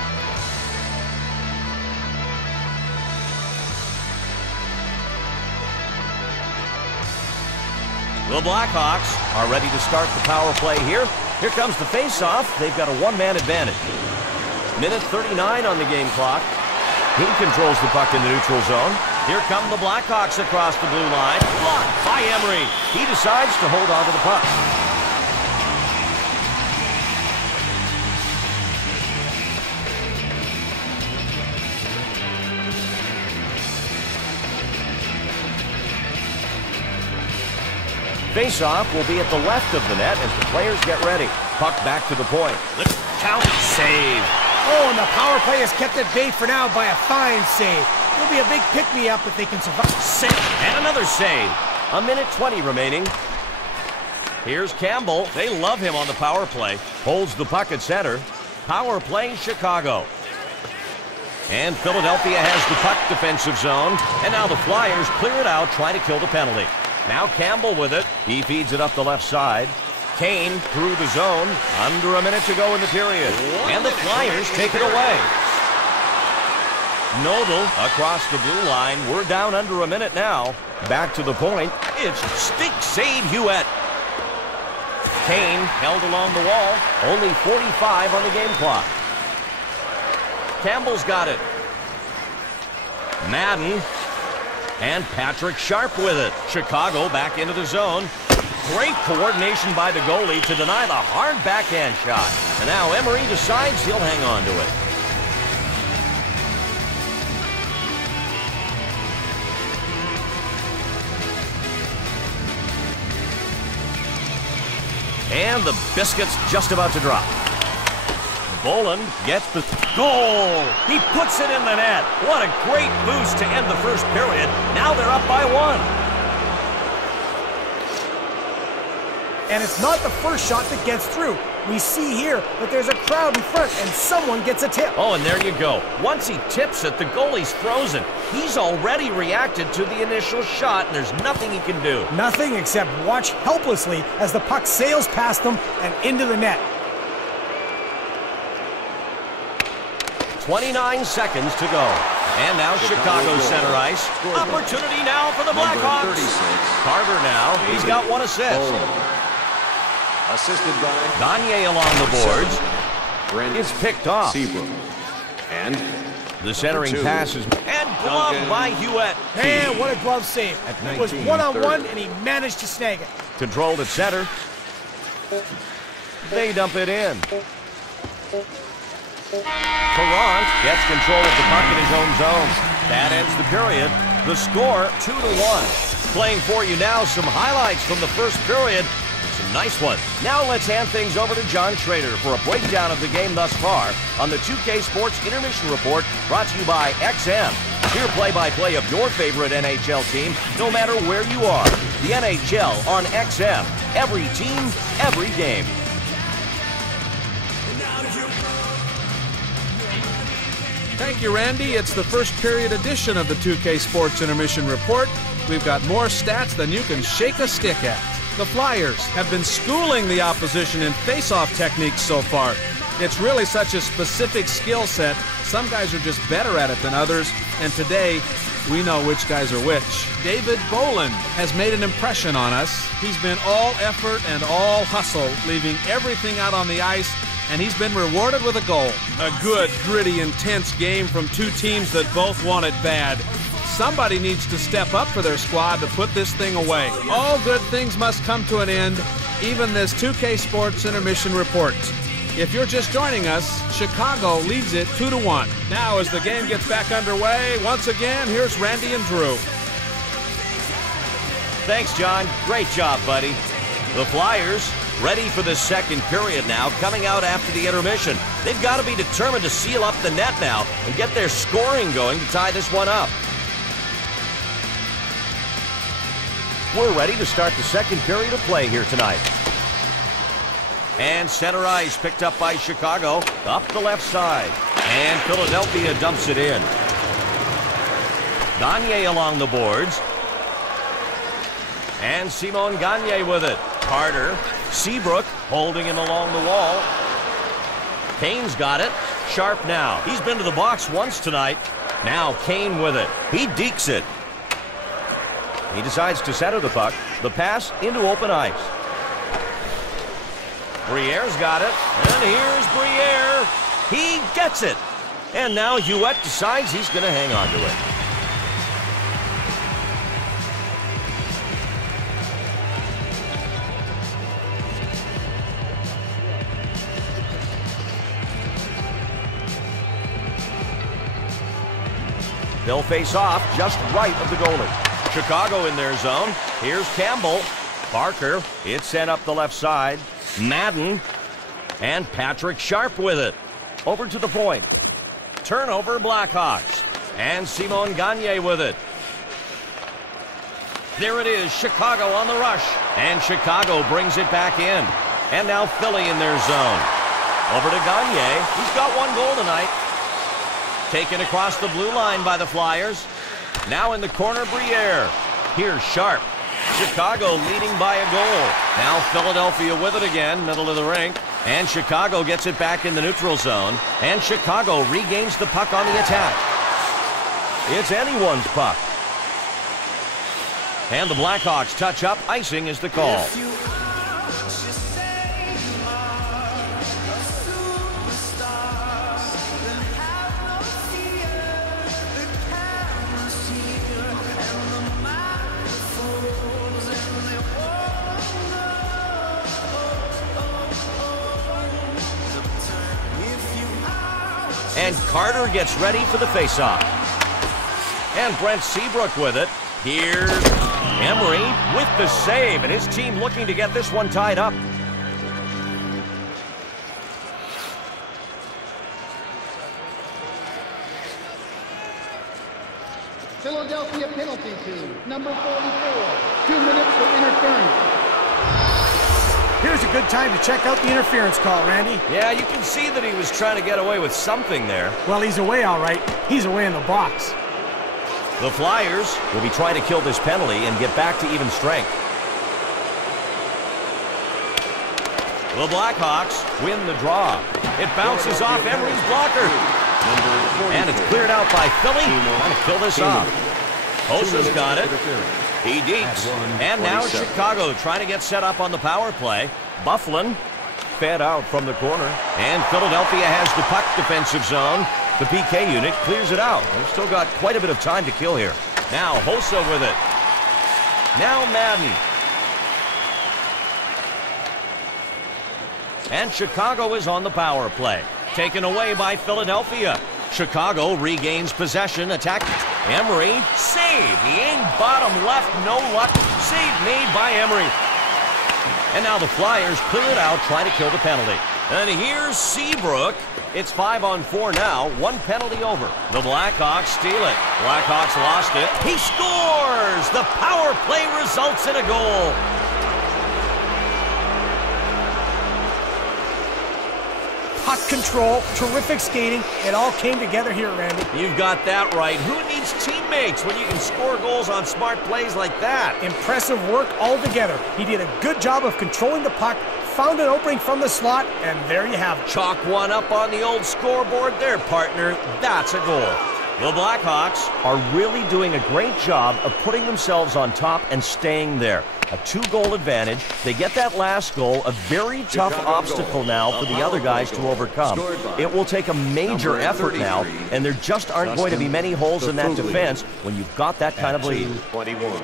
The Blackhawks are ready to start the power play here. Here comes the face-off. They've got a one-man advantage. Minute 39 on the game clock. He controls the puck in the neutral zone. Here come the Blackhawks across the blue line. Blocked by Emery. He decides to hold on to the puck. Face-off will be at the left of the net as the players get ready. Puck back to the point. Let's count. Save. Oh, and the power play has kept at bay for now by a fine save. It'll be a big pick-me-up if they can survive. Save. And another save. 1:20 remaining. Here's Campbell. They love him on the power play. Holds the puck at center. Power play Chicago. And Philadelphia has the puck defensive zone. And now the Flyers clear it out, trying to kill the penalty. Now Campbell with it. He feeds it up the left side. Kane through the zone. Under a minute to go in the period. And the Flyers take it away. Nodal across the blue line. We're down under a minute now. Back to the point. It's stick save Huet. Kane held along the wall. Only 45 on the game clock. Campbell's got it. Madden and Patrick Sharp with it. Chicago back into the zone. Great coordination by the goalie to deny the hard backhand shot. And now Emery decides he'll hang on to it. And the biscuit's just about to drop. Boland gets the goal. He puts it in the net. What a great boost to end the first period. Now they're up by 1. And it's not the first shot that gets through. We see here that there's a crowd in front and someone gets a tip. Oh, and there you go. Once he tips it, the goalie's frozen. He's already reacted to the initial shot, and there's nothing he can do. Nothing except watch helplessly as the puck sails past them and into the net. 29 seconds to go. And now Chicago center ice. Opportunity now for the Blackhawks. Carter now. He's got 1 assist. Assisted by Gagne along the boards. It's picked off. Seabrook. And the centering pass is and gloved by Hewitt. Man, what a glove save. It was one-on-one, and he managed to snag it. Controlled at center. They dump it in. Perrant gets control of the puck in his own zone. That ends the period. The score, 2-1. Playing for you now some highlights from the first period. Some nice ones. Now let's hand things over to John Schrader for a breakdown of the game thus far on the 2K Sports Intermission Report, brought to you by XM. Hear play-by-play of your favorite NHL team, no matter where you are. The NHL on XM. Every team, every game. Thank you, Randy. It's the first period edition of the 2K Sports Intermission Report. We've got more stats than you can shake a stick at. The Flyers have been schooling the opposition in face-off techniques so far. It's really such a specific skill set. Some guys are just better at it than others, and today we know which guys are which. David Boland has made an impression on us. He's been all effort and all hustle, leaving everything out on the ice, and he's been rewarded with a goal. A good, gritty, intense game from two teams that both want it bad. Somebody needs to step up for their squad to put this thing away. All good things must come to an end, even this 2K Sports Intermission Report. If you're just joining us, Chicago leads it 2-1. Now as the game gets back underway, once again, here's Randy and Drew. Thanks, John. Great job, buddy. The Flyers ready for the second period now, coming out after the intermission. They've got to be determined to seal up the net now and get their scoring going to tie this one up. We're ready to start the second period of play here tonight. And center ice picked up by Chicago, up the left side. And Philadelphia dumps it in. Gagne along the boards. And Simon Gagne with it. Carter, Seabrook holding him along the wall. Kane's got it. Sharp now. He's been to the box once tonight. Now Kane with it. He dekes it. He decides to center the puck. The pass into open ice. Briere's got it. And here's Briere. He gets it. And now Hewitt decides he's going to hang on to it. They'll face off just right of the goalie. Chicago in their zone. Here's Campbell. Barker. It's sent up the left side. Madden. And Patrick Sharp with it. Over to the point. Turnover, Blackhawks. And Simon Gagne with it. There it is, Chicago on the rush. And Chicago brings it back in. And now Philly in their zone. Over to Gagne. He's got one goal tonight. Taken across the blue line by the Flyers. Now in the corner, Briere. Here's Sharp. Chicago leading by a goal. Now Philadelphia with it again, middle of the rink. And Chicago gets it back in the neutral zone. And Chicago regains the puck on the attack. It's anyone's puck. And the Blackhawks touch up. Icing is the call. And Carter gets ready for the faceoff. And Brent Seabrook with it. Here's Emery with the save, and his team looking to get this one tied up. Philadelphia penalty to number 44. 2 minutes for interference. Here's a good time to check out the interference call, Randy. Yeah, you can see that he was trying to get away with something there. Well, he's away all right. He's away in the box. The Flyers will be trying to kill this penalty and get back to even strength. The Blackhawks win the draw. It bounces off Emery's blocker. And it's cleared out by Philly. Trying to kill this off. Hosa's got it. He deeps. And now Chicago trying to get set up on the power play. Bufflin fed out from the corner. And Philadelphia has the puck defensive zone. The PK unit clears it out. They've still got quite a bit of time to kill here. Now Hosa with it. Now Madden. And Chicago is on the power play. Taken away by Philadelphia. Chicago regains possession. Attack. Emery. Save. He aimed bottom left. No luck. Save made by Emery. And now the Flyers clear it out, trying to kill the penalty. And here's Seabrook. It's 5-on-4 now. 1 penalty over. The Blackhawks steal it. Blackhawks lost it. He scores! The power play results in a goal. Puck control, terrific skating. It all came together here, Randy. You've got that right. Who needs teammates when you can score goals on smart plays like that? Impressive work altogether. He did a good job of controlling the puck, found an opening from the slot, and there you have it. Chalk one up on the old scoreboard there, partner. That's a goal. The Blackhawks are really doing a great job of putting themselves on top and staying there. A 2-goal advantage. They get that last goal, a very tough obstacle now for the other guys to overcome. It will take a major effort now, and there just aren't going to be many holes in that defense when you've got that kind of lead. 21.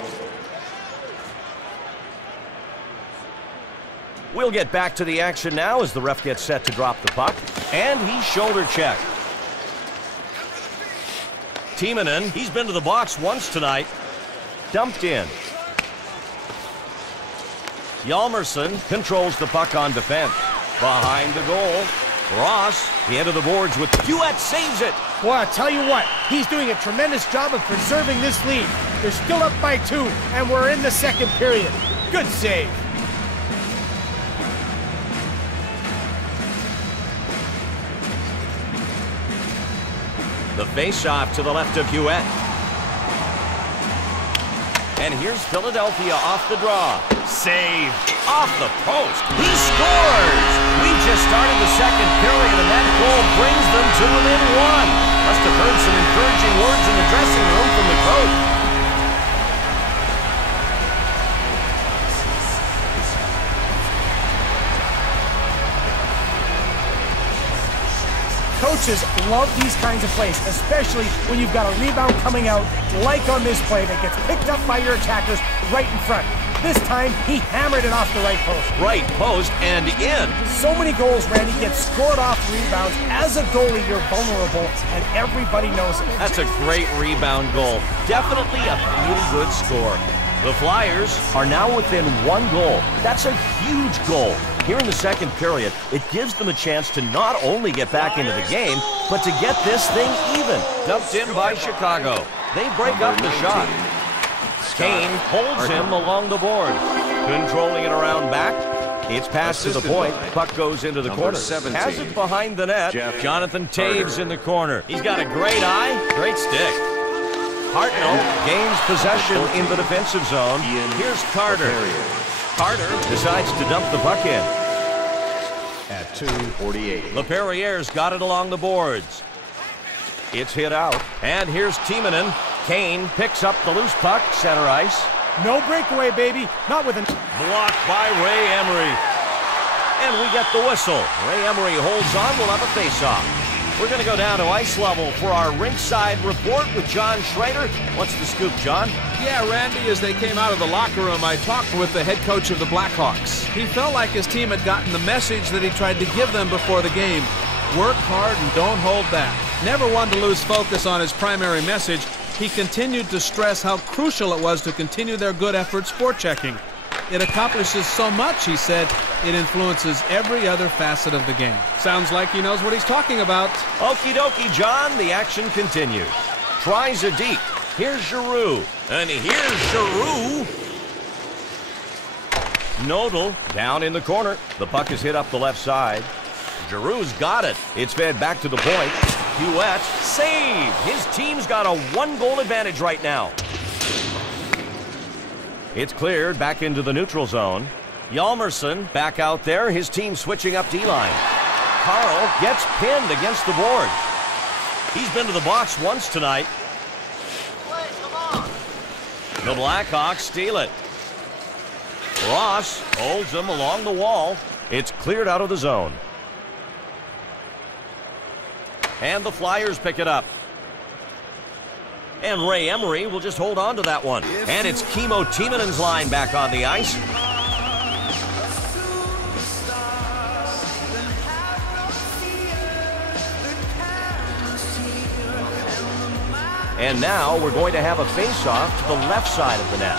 We'll get back to the action now as the ref gets set to drop the puck. And he's shoulder checked. Timonen, he's been to the box once tonight. Dumped in. Hjalmarsson controls the puck on defense. Behind the goal. Ross, the end of the boards with Hewitt saves it. Well, I'll tell you what, he's doing a tremendous job of preserving this lead. They're still up by 2, and we're in the second period. Good save. The face-off to the left of Hewitt. And here's Philadelphia off the draw. Save. Off the post. He scores! We just started the second period, and that goal brings them to within 1. Must have heard some encouraging words in the dressing room from the coach. Coaches love these kinds of plays, especially when you've got a rebound coming out, like on this play that gets picked up by your attackers right in front. This time, he hammered it off the right post. Right post and in. So many goals, Randy, get scored off rebounds. As a goalie, you're vulnerable, and everybody knows it. That's a great rebound goal. Definitely a feel-good score. The Flyers are now within 1 goal. That's a huge goal. Here in the second period, it gives them a chance to not only get back into the game, but to get this thing even. Dumped in by Chicago. They break up the shot. Kane holds him along the board. Controlling it around back. It's passed to the point. Puck goes into the corner. Has it behind the net. Jonathan Taves in the corner. He's got a great eye. Great stick. Hartnell gains possession in the defensive zone. Here's Carter. Carter decides to dump the puck in. At 2:48. LaPerriere's got it along the boards. It's hit out. And here's Timonen. Kane picks up the loose puck, center ice. No breakaway, baby. Not with a... Blocked by Ray Emery. And we get the whistle. Ray Emery holds on. We'll have a face-off. We're going to go down to ice level for our rinkside report with John Schrader. What's the scoop, John? Yeah, Randy, as they came out of the locker room, I talked with the head coach of the Blackhawks. He felt like his team had gotten the message that he tried to give them before the game. Work hard and don't hold back. never wanted to lose focus on his primary message. He continued to stress how crucial it was to continue their good efforts forechecking. It accomplishes so much, he said, it influences every other facet of the game. Sounds like he knows what he's talking about. Okie dokie, John. The action continues. Tries a deep. Here's Giroux. And here's Giroux. Nodal down in the corner. The puck is hit up the left side. Giroux's got it. It's fed back to the point. Hewitt saved. His team's got a 1-goal advantage right now. It's cleared back into the neutral zone. Hjalmarsson back out there. His team switching up D-line. Carl gets pinned against the board. He's been to the box once tonight. The Blackhawks steal it. Ross holds him along the wall. It's cleared out of the zone. And the Flyers pick it up. And Ray Emery will just hold on to that one. And it's Kimmo Timonen's line back on the ice. And now we're going to have a face-off to the left side of the net.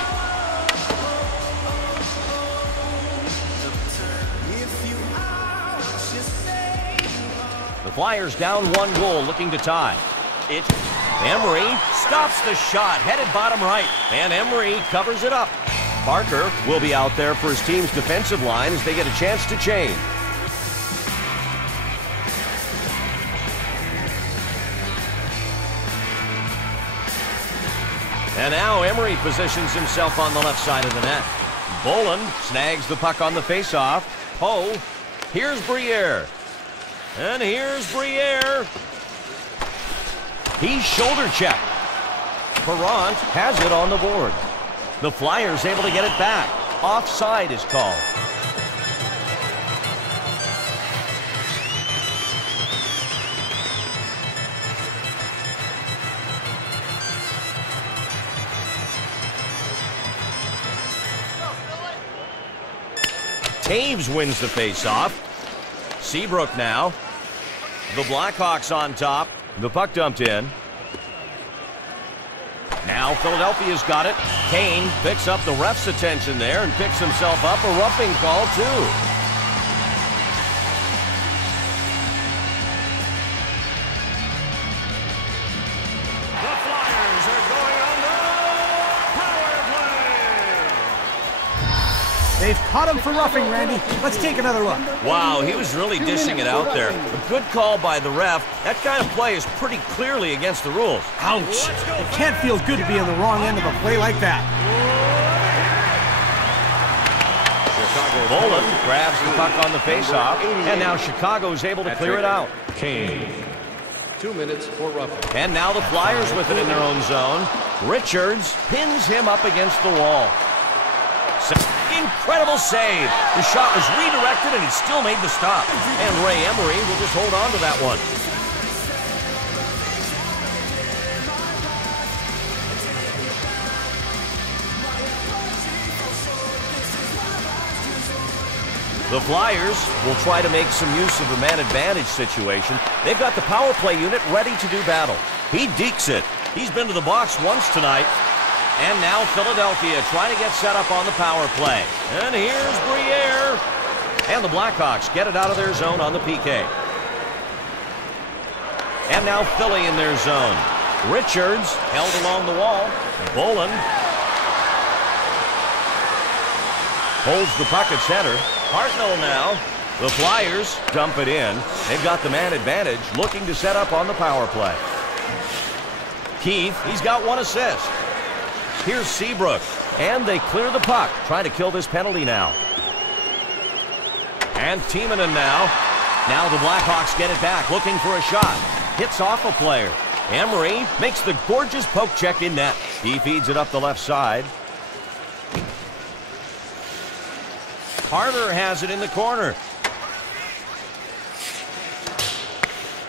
The Flyers down 1 goal, looking to tie. Emery stops the shot, headed bottom right, and Emery covers it up. Barker will be out there for his team's defensive line as they get a chance to change. And now Emery positions himself on the left side of the net. Boland snags the puck on the faceoff. Poe, here's Briere. And here's Briere. He's shoulder checked. Perrant has it on the board. The Flyers able to get it back. Offside is called. Taves wins the faceoff. Seabrook now. The Blackhawks on top. The puck dumped in. Now Philadelphia's got it. Kane picks up the ref's attention there and picks himself up a roughing call too. The Flyers are going on the power play. They've caught him for roughing, Randy. Let's take another look. Wow, he was really dishing it out there. A good call by the ref. That kind of play is pretty clearly against the rules. Ouch. It can't feel good to be on the wrong end of a play like that. Boland grabs the puck on the faceoff, and now Chicago's able to clear it out. Kane. 2 minutes for roughing. And now the Flyers with it in their own zone. Richards pins him up against the wall. Incredible save. The shot was redirected and he still made the stop. And Ray Emery will just hold on to that one. The Flyers will try to make some use of the man advantage situation. They've got the power play unit ready to do battle. He dekes it. He's been to the box once tonight. And now Philadelphia trying to get set up on the power play. And here's Briere. And the Blackhawks get it out of their zone on the PK. And now Philly in their zone. Richards held along the wall. Boland holds the puck at center. Hartnell now. The Flyers dump it in. They've got the man advantage, looking to set up on the power play. Keith, he's got 1 assist. Here's Seabrook, and they clear the puck, trying to kill this penalty now. And Timonen now. Now the Blackhawks get it back, looking for a shot. Hits off a player. Emery makes the gorgeous poke check in net. He feeds it up the left side. Carter has it in the corner.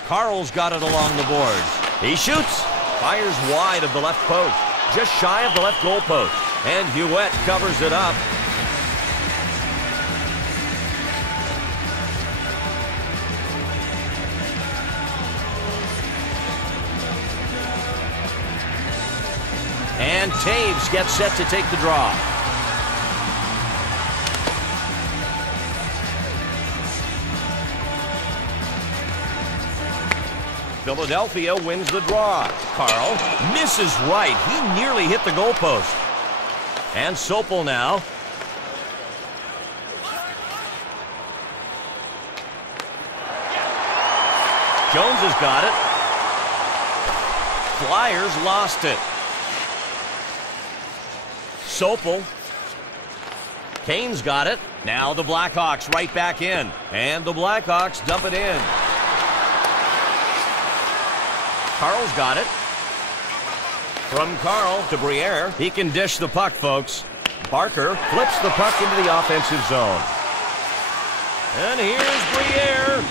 Carl's got it along the boards. He shoots. Fires wide of the left post. Just shy of the left goal post. And Hewitt covers it up. And Taves gets set to take the draw. Philadelphia wins the draw. Carl misses right. He nearly hit the goalpost. And Sopel now. Jones has got it. Flyers lost it. Sopel. Kane's got it. Now the Blackhawks right back in. And the Blackhawks dump it in. Carl's got it. From Carl to Briere. He can dish the puck, folks. Barker flips the puck into the offensive zone. And here's Briere.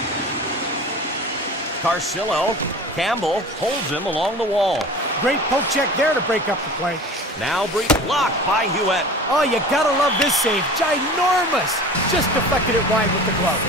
Carcillo. Campbell holds him along the wall. Great poke check there to break up the play. Now blocked by Hewitt. Oh, you gotta love this save. Ginormous. Just deflected it wide with the glove.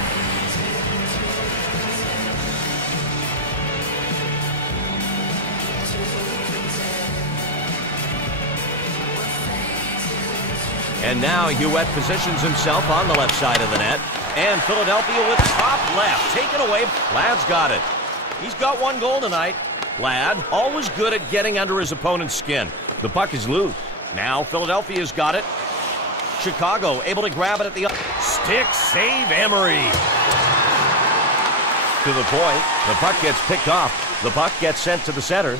And now Hewitt positions himself on the left side of the net. And Philadelphia with top left. Taken away. Ladd's got it. He's got one goal tonight. Ladd, always good at getting under his opponent's skin. The puck is loose. Now Philadelphia's got it. Chicago able to grab it at the stick save. Emery. To the point. The puck gets picked off. The puck gets sent to the center.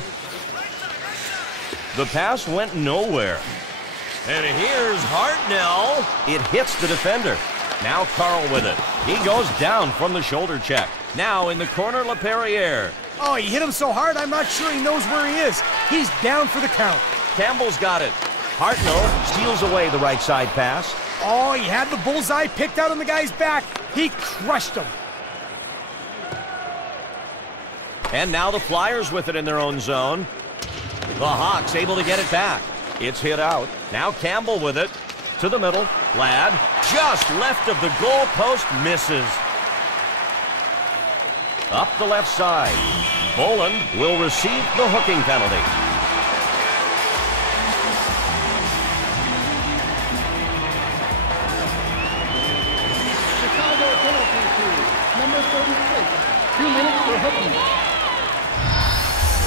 The pass went nowhere. And here's Hartnell. It hits the defender. Now Carl with it. He goes down from the shoulder check. Now in the corner, LaPerriere. Oh, he hit him so hard, I'm not sure he knows where he is. He's down for the count. Campbell's got it. Hartnell steals away the right side pass. Oh, he had the bullseye picked out on the guy's back. He crushed him. And now the Flyers with it in their own zone. The Hawks able to get it back. It's hit out. Now Campbell with it. To the middle. Ladd just left of the goal post, misses. Up the left side. Boland will receive the hooking penalty. Chicago penalty to number 36. 2 minutes for hooking.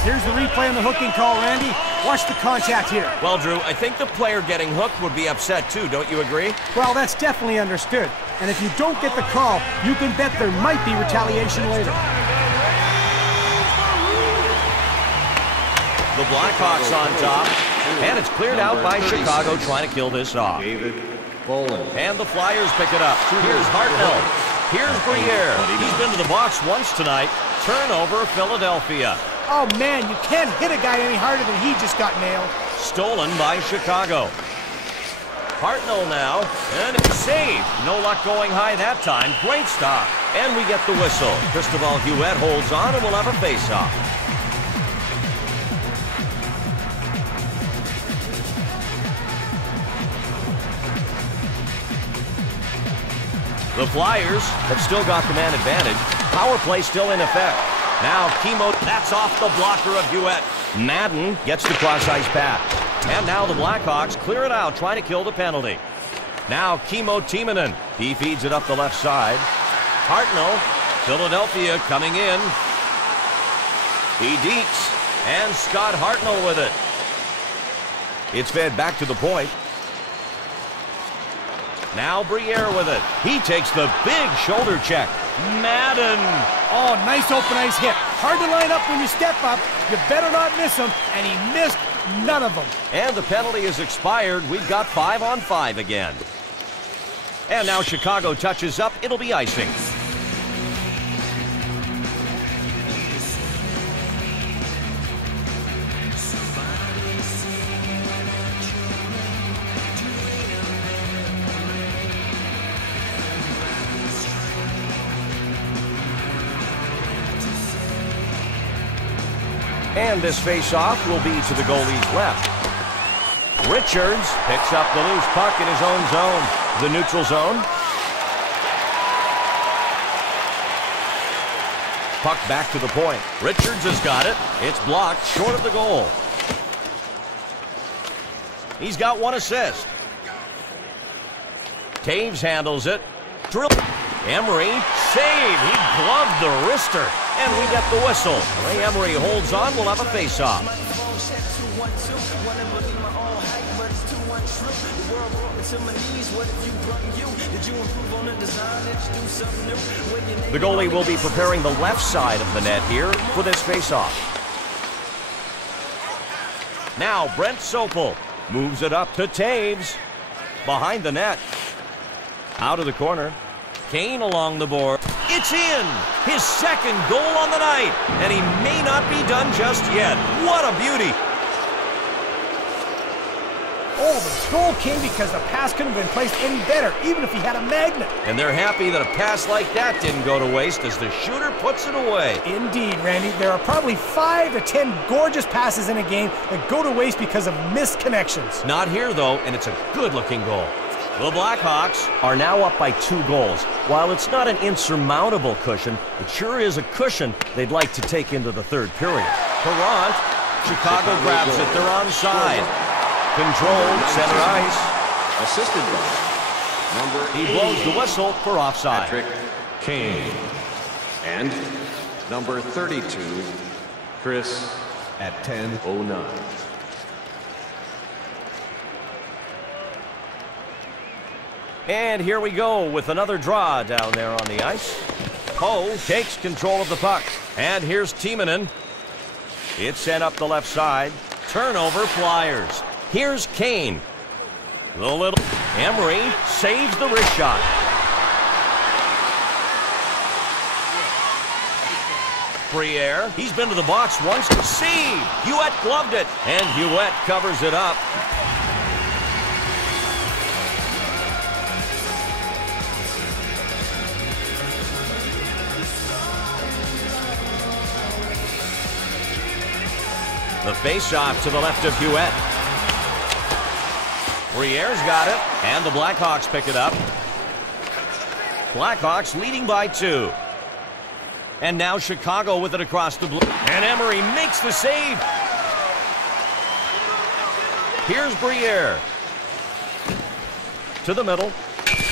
Here's the replay on the hooking call, Randy. Watch the contact here. Well, Drew, I think the player getting hooked would be upset too, don't you agree? Well, that's definitely understood. And if you don't get the call, you can bet there might be retaliation later. The Blackhawks on top. And it's cleared out by Chicago trying to kill this off. And the Flyers pick it up. Here's Hartnell. Here's Briere. He's been to the box once tonight. Turnover, Philadelphia. Oh, man, you can't hit a guy any harder than he just got nailed. Stolen by Chicago. Hartnell now, and it's saved. No luck going high that time. Great stop. And we get the whistle. Cristobal Hewitt holds on, and we'll have a face-off. The Flyers have still got the man advantage. Power play still in effect. Now Kimo, that's off the blocker of Hewitt. Madden gets the cross-ice pass. And now the Blackhawks clear it out, trying to kill the penalty. Now Kimo Timonen. He feeds it up the left side. Hartnell, Philadelphia coming in. He deets. And Scott Hartnell with it. It's fed back to the point. Now Briere with it. He takes the big shoulder check. Madden. Oh, nice open ice hit. Hard to line up when you step up. You better not miss him. And he missed none of them. And the penalty is expired. We've got 5-on-5 again. And now Chicago touches up. It'll be icing. And this face-off will be to the goalie's left. Richards picks up the loose puck in his own zone. The neutral zone. Puck back to the point. Richards has got it. It's blocked short of the goal. He's got 1 assist. Taves handles it. Drill. Emery, save. He gloved the wrister. And we get the whistle. Ray Emery holds on. We'll have a face-off. The goalie will be preparing the left side of the net here for this face-off. Now Brent Sopel moves it up to Taves. Behind the net. Out of the corner. Kane along the board. It's in! His second goal on the night. And he may not be done just yet. What a beauty! Oh, the goal came because the pass couldn't have been placed any better, even if he had a magnet. And they're happy that a pass like that didn't go to waste as the shooter puts it away. Indeed, Randy. There are probably 5 to 10 gorgeous passes in a game that go to waste because of missed connections. Not here, though, and it's a good-looking goal. The Blackhawks are now up by 2 goals. While it's not an insurmountable cushion, it sure is a cushion they'd like to take into the third period. Perrant, Chicago grabs it. They're onside. Controlled center ice. Assisted by number He blows the whistle for offside. Patrick Kane. And number 32, Chris at 10:09. And here we go with another draw down there on the ice. Poe takes control of the puck. And here's Timonen. It's sent up the left side. Turnover, Flyers. Here's Kane. The little Emery saves the wrist shot. Briere, he's been to the box once. Save! Huet gloved it, and Huet covers it up. The face-off to the left of Huet. Briere's got it, and the Blackhawks pick it up. Blackhawks leading by 2. And now Chicago with it across the blue. And Emery makes the save. Here's Briere. To the middle.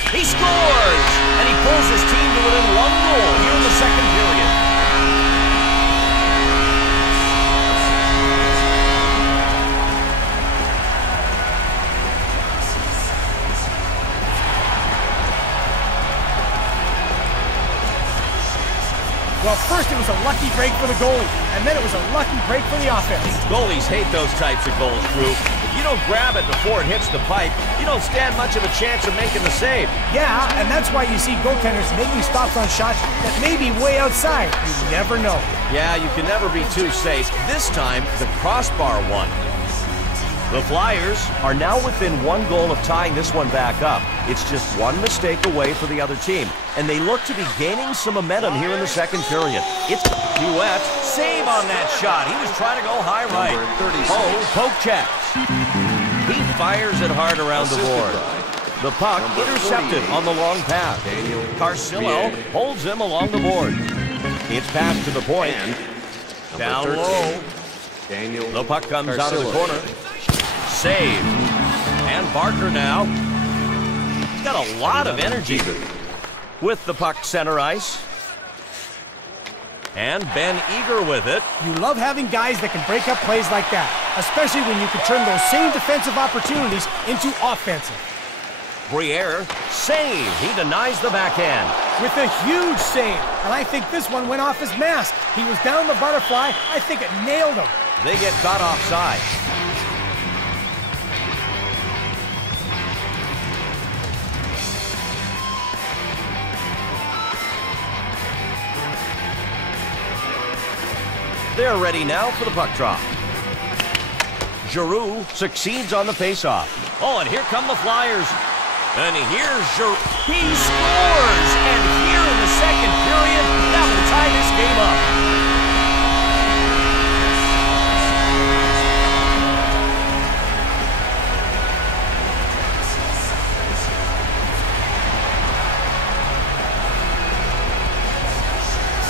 He scores! And he pulls his team to within 1 goal here in the second period. Well, first it was a lucky break for the goalie, and then it was a lucky break for the offense. Goalies hate those types of goals, Drew. If you don't grab it before it hits the pipe, you don't stand much of a chance of making the save. Yeah, and that's why you see goaltenders making stops on shots that may be way outside. You never know. Yeah, you can never be too safe. This time, the crossbar won. The Flyers are now within 1 goal of tying this one back up. It's just 1 mistake away for the other team, and they look to be gaining some momentum here in the second period. It's Huet, save on that shot. He was trying to go high right. Poke checks. He fires it hard around the board. The puck intercepted on the long pass. Carcillo holds him along the board. It's passed to the point. Down low. The puck comes out of the corner. Save. And Barker now. He's got a lot of energy with the puck center ice. And Ben Eager with it. You love having guys that can break up plays like that, especially when you can turn those same defensive opportunities into offensive. Briere, save. He denies the backhand. With a huge save. And I think this one went off his mask. He was down the butterfly. I think it nailed him. They get caught offside. They're ready now for the puck drop. Giroux succeeds on the faceoff. Oh, and here come the Flyers. And here's Giroux. He scores! And here in the second period, that will tie this game up.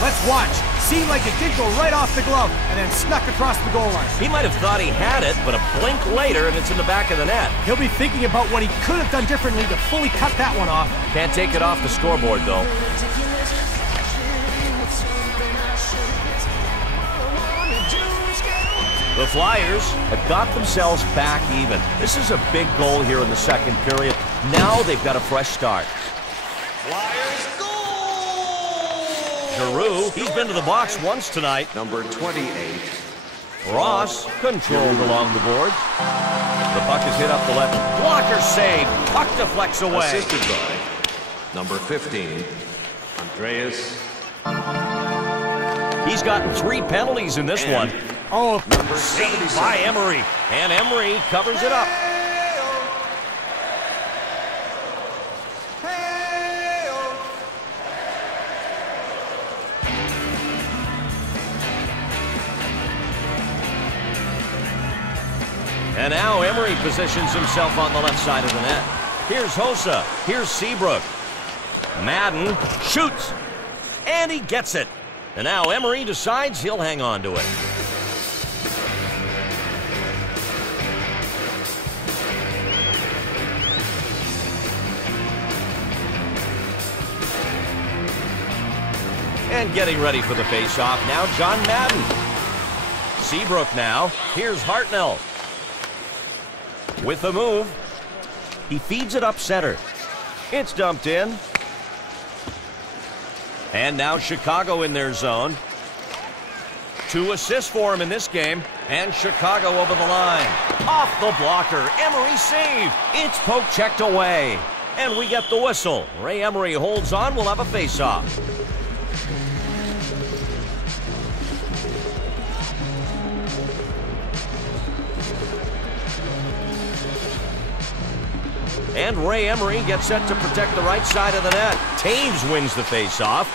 Let's watch. Seemed like it did go right off the glove and then snuck across the goal line. He might have thought he had it, but a blink later and it's in the back of the net. He'll be thinking about what he could have done differently to fully cut that one off. Can't take it off the scoreboard, though. The Flyers have got themselves back even. This is a big goal here in the second period. Now they've got a fresh start. Flyers goal! Giroux, he's been to the box once tonight. Number 28. Ross controlled along the boards. The puck is hit up the left. Blocker save. Puck deflects away. Assisted by number 15, Andreas. He's gotten 3 penalties in this one. Oh, Number Saved 77. by Emery. And Emery covers it up. And now Emery positions himself on the left side of the net. Here's Hossa. Here's Seabrook. Madden shoots. And he gets it. And now Emery decides he'll hang on to it. And getting ready for the face-off now, John Madden. Seabrook now. Here's Hartnell. With the move, he feeds it up center. It's dumped in. And now Chicago in their zone. 2 assists for him in this game. And Chicago over the line. Off the blocker. Emery saved. It's poke checked away. And we get the whistle. Ray Emery holds on. We'll have a face-off. And Ray Emery gets set to protect the right side of the net. Taves wins the faceoff.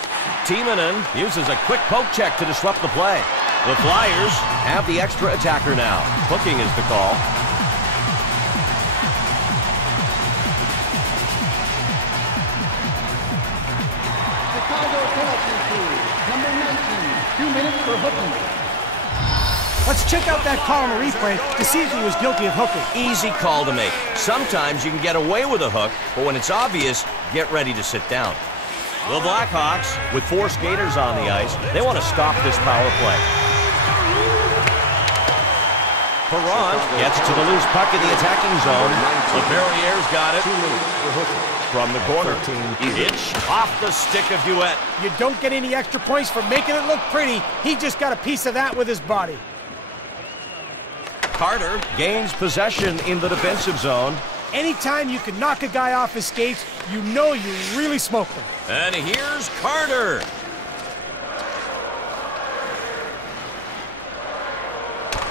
Timonen uses a quick poke check to disrupt the play. The Flyers have the extra attacker now. Hooking is the call. Chicago penalty kill. Number 19, 2 minutes for hooking. let's check out that call on the replay to see if he was guilty of hooking. Easy call to make. Sometimes you can get away with a hook, but when it's obvious, get ready to sit down. The Blackhawks, with 4 skaters on the ice, they want to stop this power play. Perron gets to the loose puck in the attacking zone. LePerrier's got it from the corner. It's off the stick of Duet. You don't get any extra points for making it look pretty. He just got a piece of that with his body. Carter gains possession in the defensive zone. Anytime you can knock a guy off his skates, you know you really smoked him. And here's Carter.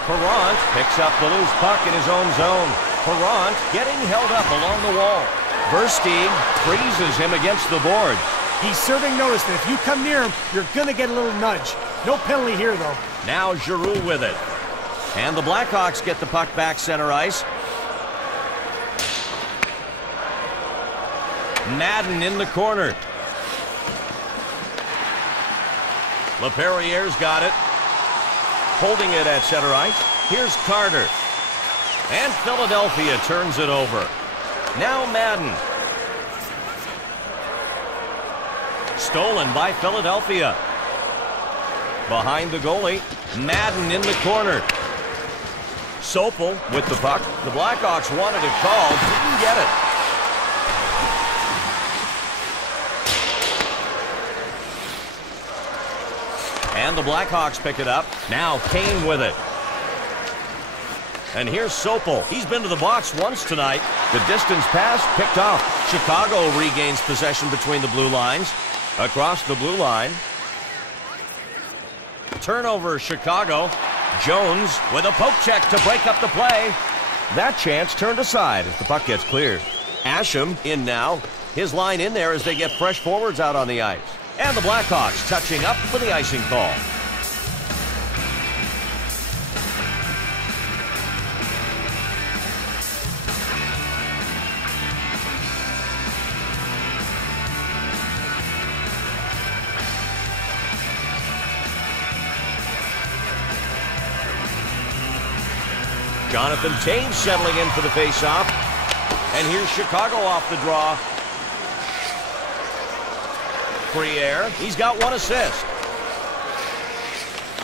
Perron picks up the loose puck in his own zone. Perron getting held up along the wall. Versteeg freezes him against the board. He's serving notice that if you come near him, you're going to get a little nudge. No penalty here, though. Now Giroux with it. And the Blackhawks get the puck back center ice. Madden in the corner. LePerrier's got it. Holding it at center ice. Here's Carter. And Philadelphia turns it over. Now Madden. Stolen by Philadelphia. Behind the goalie. Madden in the corner. Sopel with the puck. The Blackhawks wanted a call. Didn't get it. And the Blackhawks pick it up. Now Kane with it. And here's Sopel. He's been to the box once tonight. The distance pass picked off. Chicago regains possession between the blue lines. Across the blue line. Turnover, Chicago. Jones with a poke check to break up the play. That chance turned aside as the puck gets cleared. Asham in now. His line in there as they get fresh forwards out on the ice. And the Blackhawks touching up for the icing call. Jonathan Toews settling in for the faceoff. And here's Chicago off the draw. Briere, he's got 1 assist.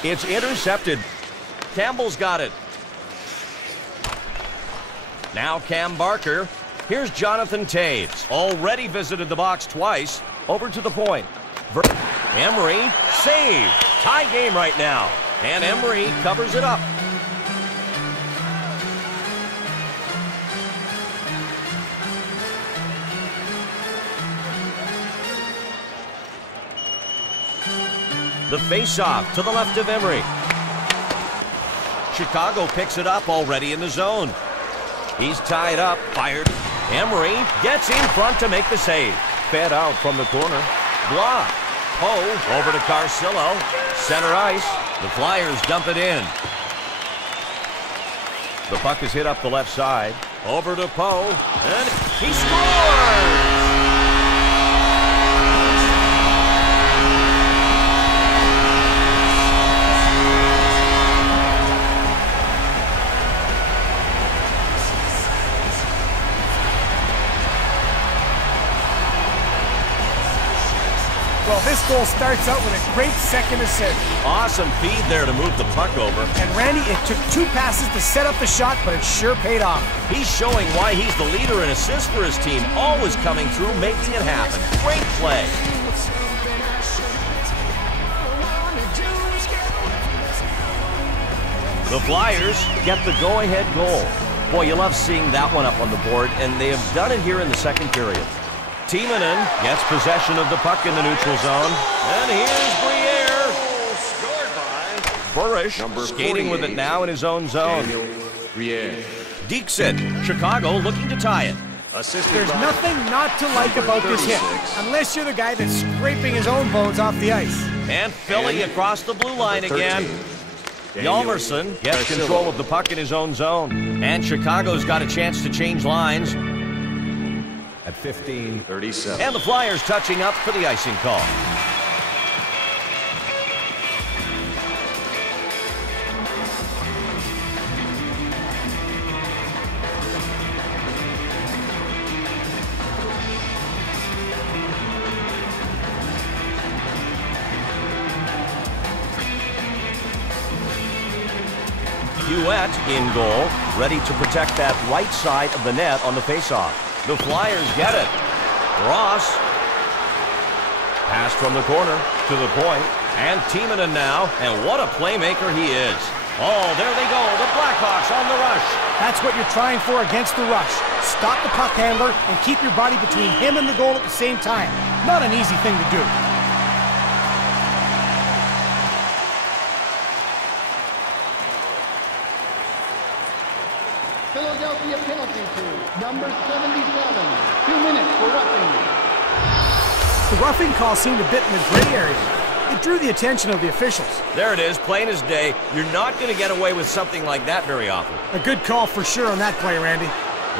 It's intercepted. Campbell's got it. Now Cam Barker. Here's Jonathan Toews. Already visited the box twice. Over to the point. Emery, save. Tie game right now. And Emery covers it up. The face-off to the left of Emery. Chicago picks it up already in the zone. He's tied up, fired. Emery gets in front to make the save. Fed out from the corner. Block. Poe over to Carcillo. Center ice. The Flyers dump it in. The puck is hit up the left side. Over to Poe. And he scores! Well, this goal starts out with a great second assist. Awesome feed there to move the puck over. And Randy, it took 2 passes to set up the shot, but it sure paid off. He's showing why he's the leader in assists for his team, always coming through, making it happen. Great play. The Flyers get the go-ahead goal. Boy, you love seeing that one up on the board, and they have done it here in the second period. Timonen gets possession of the puck in the neutral zone. And here's Briere. Burish skating with it now in his own zone. Dixon, Chicago looking to tie it. There's nothing not to like about this hit, unless you're the guy that's scraping his own bones off the ice. And Philly across the blue line again. Hjalmarsson gets control of the puck in his own zone. And Chicago's got a chance to change lines. At 15:37. And the Flyers touching up for the icing call. Hewitt in goal, ready to protect that right side of the net on the faceoff. The Flyers get it. Ross. Pass from the corner to the point. And Timonen now. And what a playmaker he is. Oh, there they go. The Blackhawks on the rush. That's what you're trying for against the rush. Stop the puck handler and keep your body between him and the goal at the same time. Not an easy thing to do. Philadelphia penalty to number 77. 2 minutes for roughing. The roughing call seemed a bit in the gray area. It drew the attention of the officials. There it is, plain as day. You're not going to get away with something like that very often. A good call for sure on that play, Randy.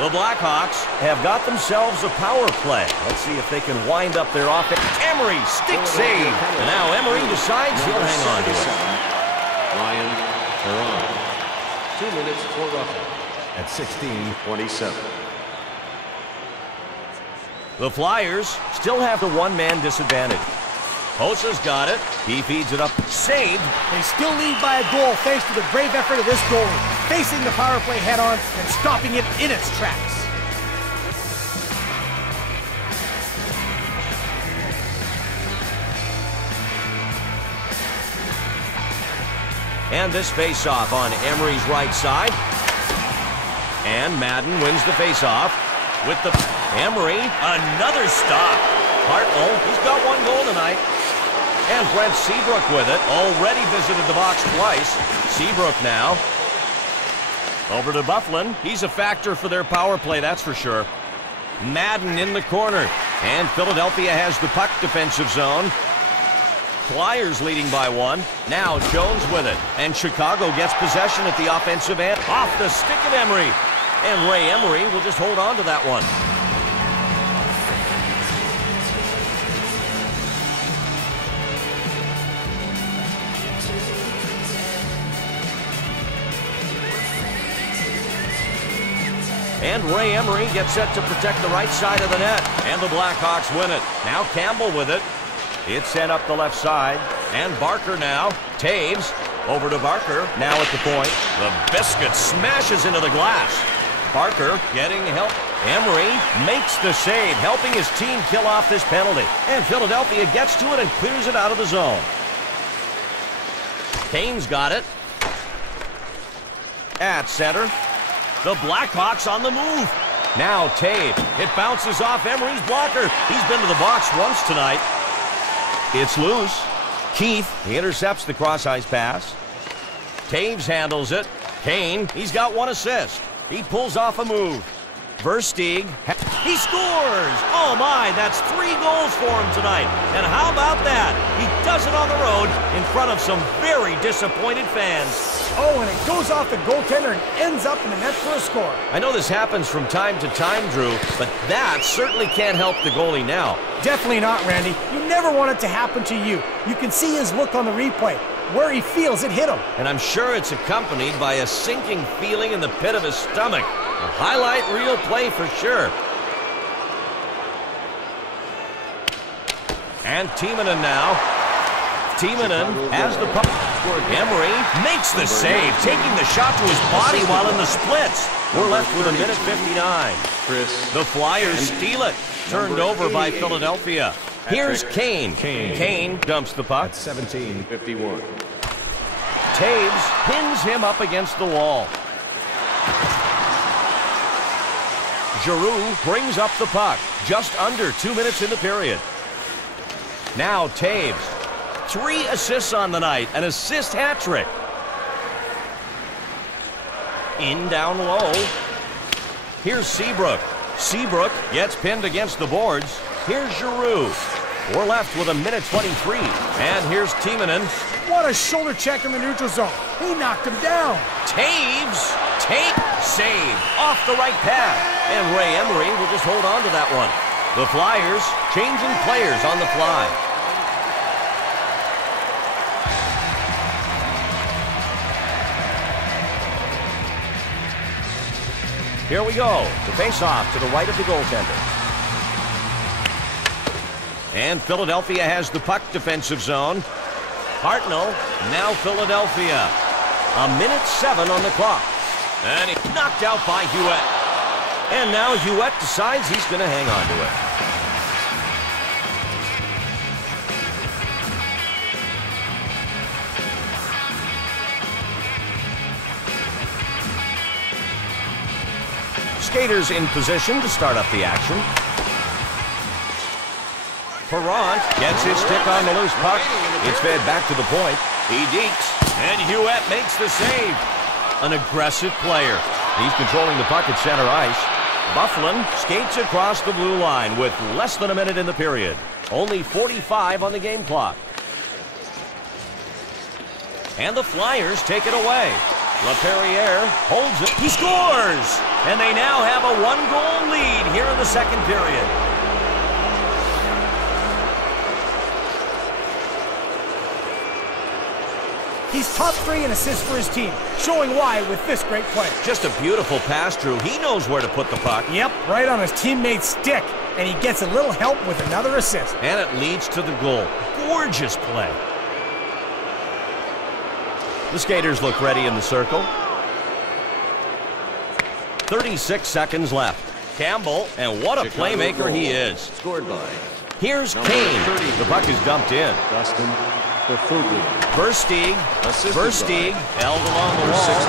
The Blackhawks have got themselves a power play. Let's see if they can wind up their offense. Emery, stick save. And now Emery decides he'll hang on to it. Ryan Perron. 2 minutes for roughing. At 16:27. The Flyers still have the one-man disadvantage. Hosa's got it. He feeds it up. Saved. They still lead by a goal thanks to the brave effort of this goalie, facing the power play head-on and stopping it in its tracks. And this face-off on Emery's right side. And Madden wins the face-off with the Emery. Another stop. Hartnell, he's got 1 goal tonight. And Brent Seabrook with it. Already visited the box twice. Seabrook now. Over to Byfuglien. He's a factor for their power play, that's for sure. Madden in the corner. And Philadelphia has the puck defensive zone. Flyers leading by 1. Now Jones with it. And Chicago gets possession at the offensive end. Off the stick of Emery. And Ray Emery will just hold on to that one. And Ray Emery gets set to protect the right side of the net. And the Blackhawks win it. Now Campbell with it. It's sent up the left side. And Barker now. Taves over to Barker. Now at the point. The biscuit smashes into the glass. Barker getting help. Emery makes the save, helping his team kill off this penalty. And Philadelphia gets to it and clears it out of the zone. Kane's got it. At center. The Blackhawks on the move. Now Taves. It bounces off Emery's blocker. He's been to the box once tonight. It's loose. Keith, he intercepts the cross-ice pass. Taves handles it. Kane, he's got one assist. He pulls off a move. Versteeg, he scores! Oh my, that's 3 goals for him tonight. And how about that? He does it on the road in front of some very disappointed fans. Oh, and it goes off the goaltender and ends up in the net for a score. I know this happens from time to time, Drew, but that certainly can't help the goalie now. Definitely not, Randy. You never want it to happen to you. You can see his look on the replay, where he feels it hit him. And I'm sure it's accompanied by a sinking feeling in the pit of his stomach. A highlight reel play for sure. And Timonen now. Timonen has the puck. Emery makes the save, taking the shot to his body while in the splits. We're left with 1:59. The Flyers steal it. Turned over by Philadelphia. Here's Kane. Kane dumps the puck. At 17:51. Taves pins him up against the wall. Giroux brings up the puck. Just under 2 minutes in the period. Now Taves. 3 assists on the night. An assist hat trick. In down low. Here's Seabrook. Seabrook gets pinned against the boards. Here's Giroux. We're left with 1:23. And here's Timonen. What a shoulder check in the neutral zone. He knocked him down. Taves. Save. Off the right pad. And Ray Emery will just hold on to that one. The Flyers changing players on the fly. Here we go. The face-off to the right of the goaltender. And Philadelphia has the puck defensive zone. Hartnell, now Philadelphia. 1:07 on the clock. And he's knocked out by Hewitt. And now Hewitt decides he's going to hang on to it. Skaters in position to start up the action. Perrant gets his stick on the loose puck. It's fed back to the point. He dekes, and Hewitt makes the save. An aggressive player. He's controlling the puck at center ice. Bufflin skates across the blue line with less than a minute in the period. Only 45 on the game clock. And the Flyers take it away. LaPerriere holds it. He scores! And they now have a 1-goal lead here in the second period. He's top 3 in assists for his team, showing why with this great play. Just a beautiful pass, Drew. He knows where to put the puck. Yep, right on his teammate's stick. And he gets a little help with another assist. And it leads to the goal. Gorgeous play. The skaters look ready in the circle. 36 seconds left. Campbell, and what a playmaker he is. Scored by. Here's Kane. The puck is dumped in. Dustin Versteeg held along the wall. 16.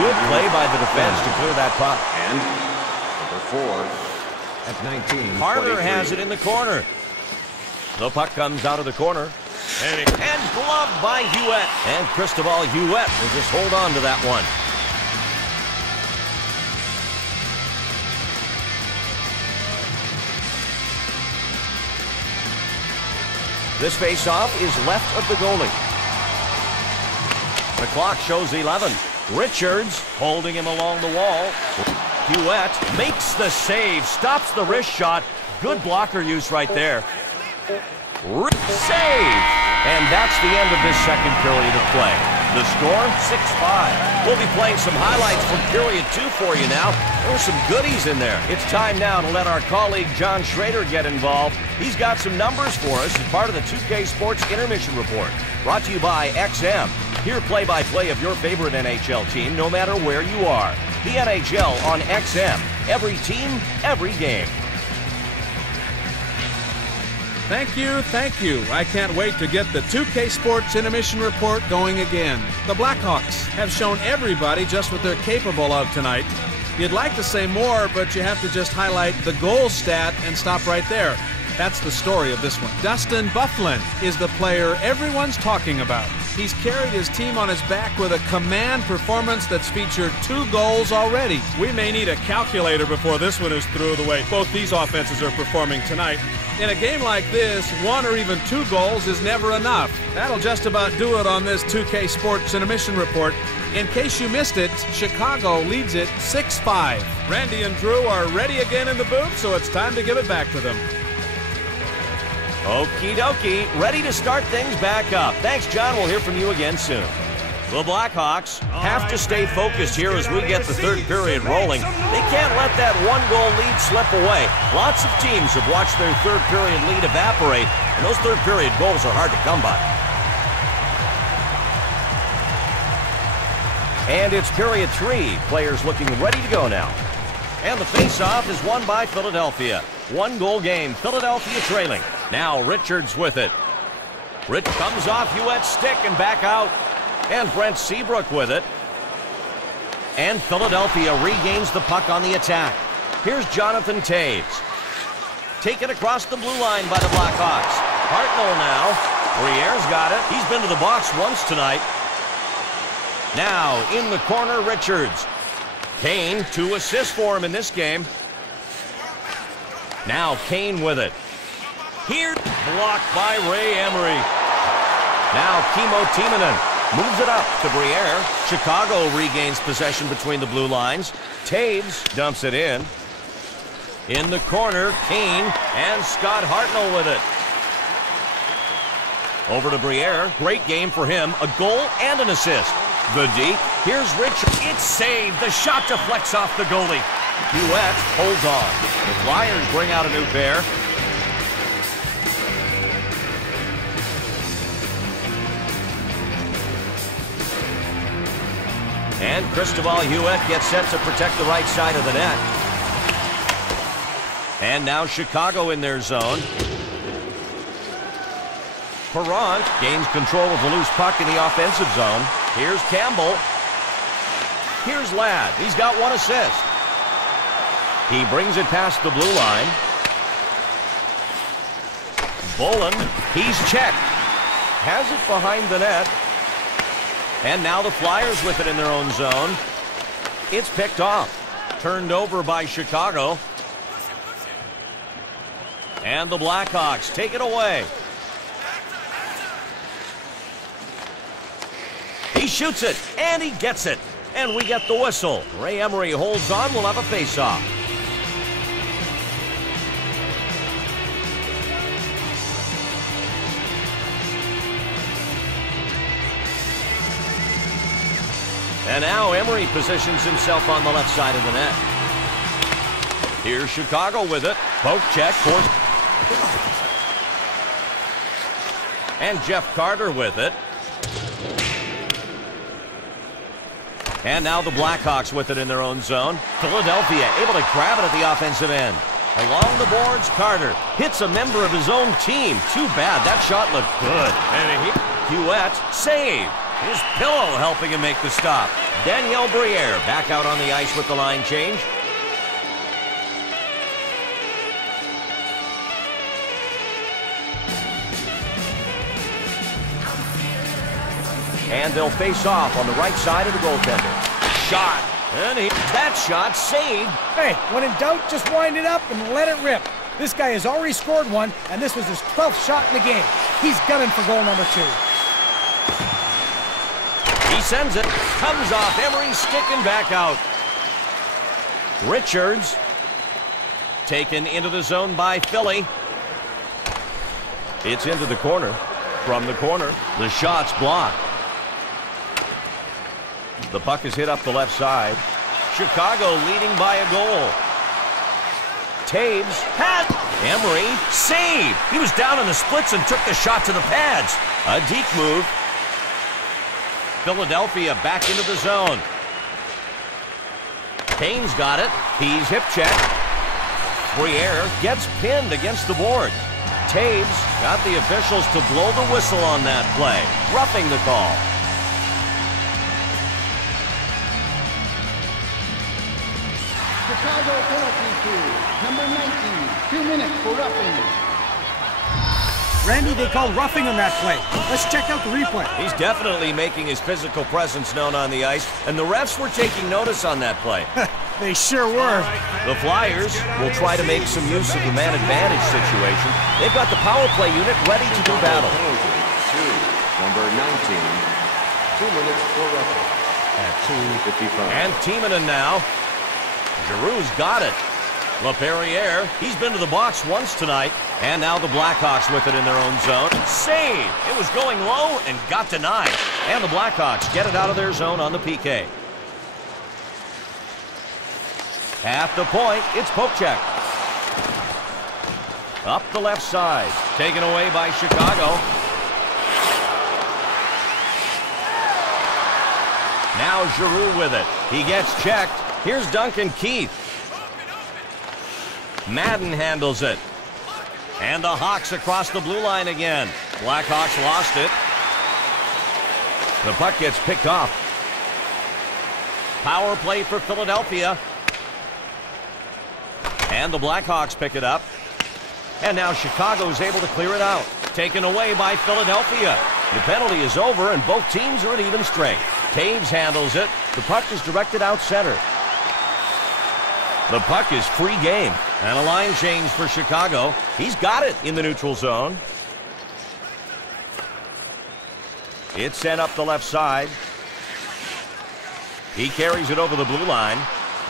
Good play by the defense to clear that puck. And number 4 at 19. Carter has it in the corner. The puck comes out of the corner. And gloved by Hewitt. And Cristobal Hewitt will just hold on to that one. This face-off is left of the goalie. The clock shows 11. Richards holding him along the wall. Hewitt makes the save, stops the wrist shot. Good blocker use right there. Save! And that's the end of this second period of play. The score, 6-5. We'll be playing some highlights from period 2 for you now. There were some goodies in there. It's time now to let our colleague John Schrader get involved. He's got some numbers for us as part of the 2K Sports Intermission Report. Brought to you by XM. Hear play-by-play of your favorite NHL team no matter where you are. The NHL on XM. Every team, every game. Thank you, thank you. I can't wait to get the 2K Sports Intermission Report going again. The Blackhawks have shown everybody just what they're capable of tonight. You'd like to say more, but you have to just highlight the goal stat and stop right there. That's the story of this one. Dustin Byfuglien is the player everyone's talking about. He's carried his team on his back with a command performance that's featured 2 goals already. We may need a calculator before this one is through the way both these offenses are performing tonight. In a game like this, 1 or even 2 goals is never enough. That'll just about do it on this 2K Sports Intermission Report. In case you missed it, Chicago leads it 6-5. Randy and Drew are ready again in the booth, so it's time to give it back to them. Okie dokie, ready to start things back up. Thanks, John. We'll hear from you again soon. The Blackhawks have to stay focused here as we get the third period rolling. They can't let that 1-goal lead slip away. Lots of teams have watched their third period lead evaporate, and those third period goals are hard to come by. And it's period 3. Players looking ready to go now. And the face-off is won by Philadelphia. 1-goal game, Philadelphia trailing. Now Richards with it. Rich comes off Huet's stick and back out. And Brent Seabrook with it. And Philadelphia regains the puck on the attack. Here's Jonathan Toews. Taken across the blue line by the Blackhawks. Hartnell now. Briere's got it. He's been to the box once tonight. Now in the corner, Richards. Kane, 2 assists for him in this game. Now Kane with it. Here, blocked by Ray Emery. Now Kimmo Timonen moves it up to Briere. Chicago regains possession between the blue lines. Toews dumps it in. In the corner, Kane and Scott Hartnell with it. Over to Briere. Great game for him. A goal and an assist. The D. Here's Richard. It's saved. The shot deflects off the goalie. Huet holds on. The Flyers bring out a new pair. And Cristobal Huet gets set to protect the right side of the net. And now Chicago in their zone. Perrant gains control of the loose puck in the offensive zone. Here's Campbell. Here's Ladd. He's got 1 assist. He brings it past the blue line. Bolin, he's checked. Has it behind the net. And now the Flyers with it in their own zone. It's picked off. Turned over by Chicago. And the Blackhawks take it away. He shoots it, and he gets it. And we get the whistle. Ray Emery holds on. We'll have a face-off. And now Emery positions himself on the left side of the net. Here's Chicago with it. Poke check. And Jeff Carter with it. And now the Blackhawks with it in their own zone. Philadelphia able to grab it at the offensive end. Along the boards, Carter hits a member of his own team. Too bad. That shot looked good. And Huet saved. His pillow helping him make the stop. Daniel Briere back out on the ice with the line change. And they'll face off on the right side of the goaltender. Shot. And that shot saved. Hey, when in doubt, just wind it up and let it rip. This guy has already scored 1, and this was his 12th shot in the game. He's gunning for goal number 2. He sends it. Comes off Emery's stick and back out. Richards taken into the zone by Philly. It's into the corner. From the corner, the shot's blocked. The puck is hit up the left side. Chicago leading by a goal. Taves had Emery save. He was down in the splits and took the shot to the pads. A deep move. Philadelphia back into the zone. Kane's got it. He's hip checked. Briere gets pinned against the board. Taves got the officials to blow the whistle on that play. Roughing the call. Chicago penalty kill. Number 19. 2 minutes for roughing. Randy, they called roughing on that play. Let's check out the replay. He's definitely making his physical presence known on the ice, and the refs were taking notice on that play. They sure were. The Flyers will try to make some use of the man advantage situation. They've got the power play unit ready to do battle. Number 19. 2 minutes for roughing at 2:55. And Timonen now. Giroux's got it. LaPerriere, he's been to the box once tonight. And now the Blackhawks with it in their own zone. Save! It was going low and got denied. And the Blackhawks get it out of their zone on the PK. At the point, it's poke check. Up the left side. Taken away by Chicago. Now Giroux with it. He gets checked. Here's Duncan Keith. Madden handles it. And the Hawks across the blue line again. Blackhawks lost it. The puck gets picked off. Power play for Philadelphia. And the Blackhawks pick it up. And now Chicago's able to clear it out. Taken away by Philadelphia. The penalty is over and both teams are at even strength. Taves handles it. The puck is directed out center. The puck is free game. And a line change for Chicago. He's got it in the neutral zone. It's sent up the left side. He carries it over the blue line.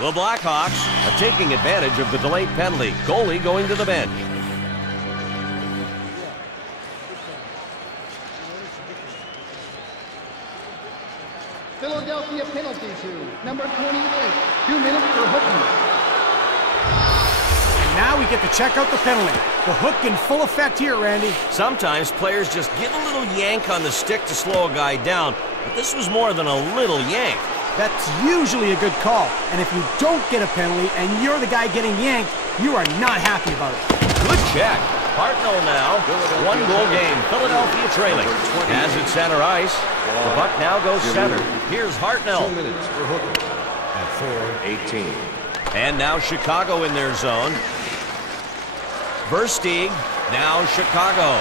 The Blackhawks are taking advantage of the delayed penalty. Goalie going to the bench. Philadelphia penalty kill. Number 28. 2 minutes for hooking. Now we get to check out the penalty. The hook in full effect here, Randy. Sometimes players just give a little yank on the stick to slow a guy down, but this was more than a little yank. That's usually a good call. And if you don't get a penalty and you're the guy getting yanked, you are not happy about it. Good check. Hartnell now. 1 goal game. Philadelphia trailing. As at center ice. The puck now goes center. Here's Hartnell. 2 minutes for hooking at 4:18. And now Chicago in their zone. Versteeg, now Chicago.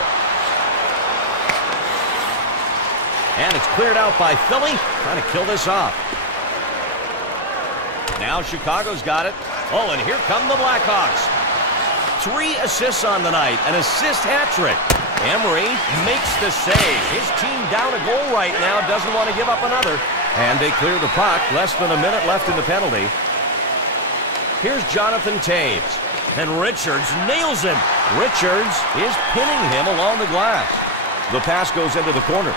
And it's cleared out by Philly, trying to kill this off. Now Chicago's got it. Oh, and here come the Blackhawks. 3 assists on the night, an assist hat trick. Emery makes the save. His team down a goal right now, doesn't want to give up another. And they clear the puck, less than a minute left in the penalty. Here's Jonathan Taves. And Richards nails him. Richards is pinning him along the glass. The pass goes into the corner.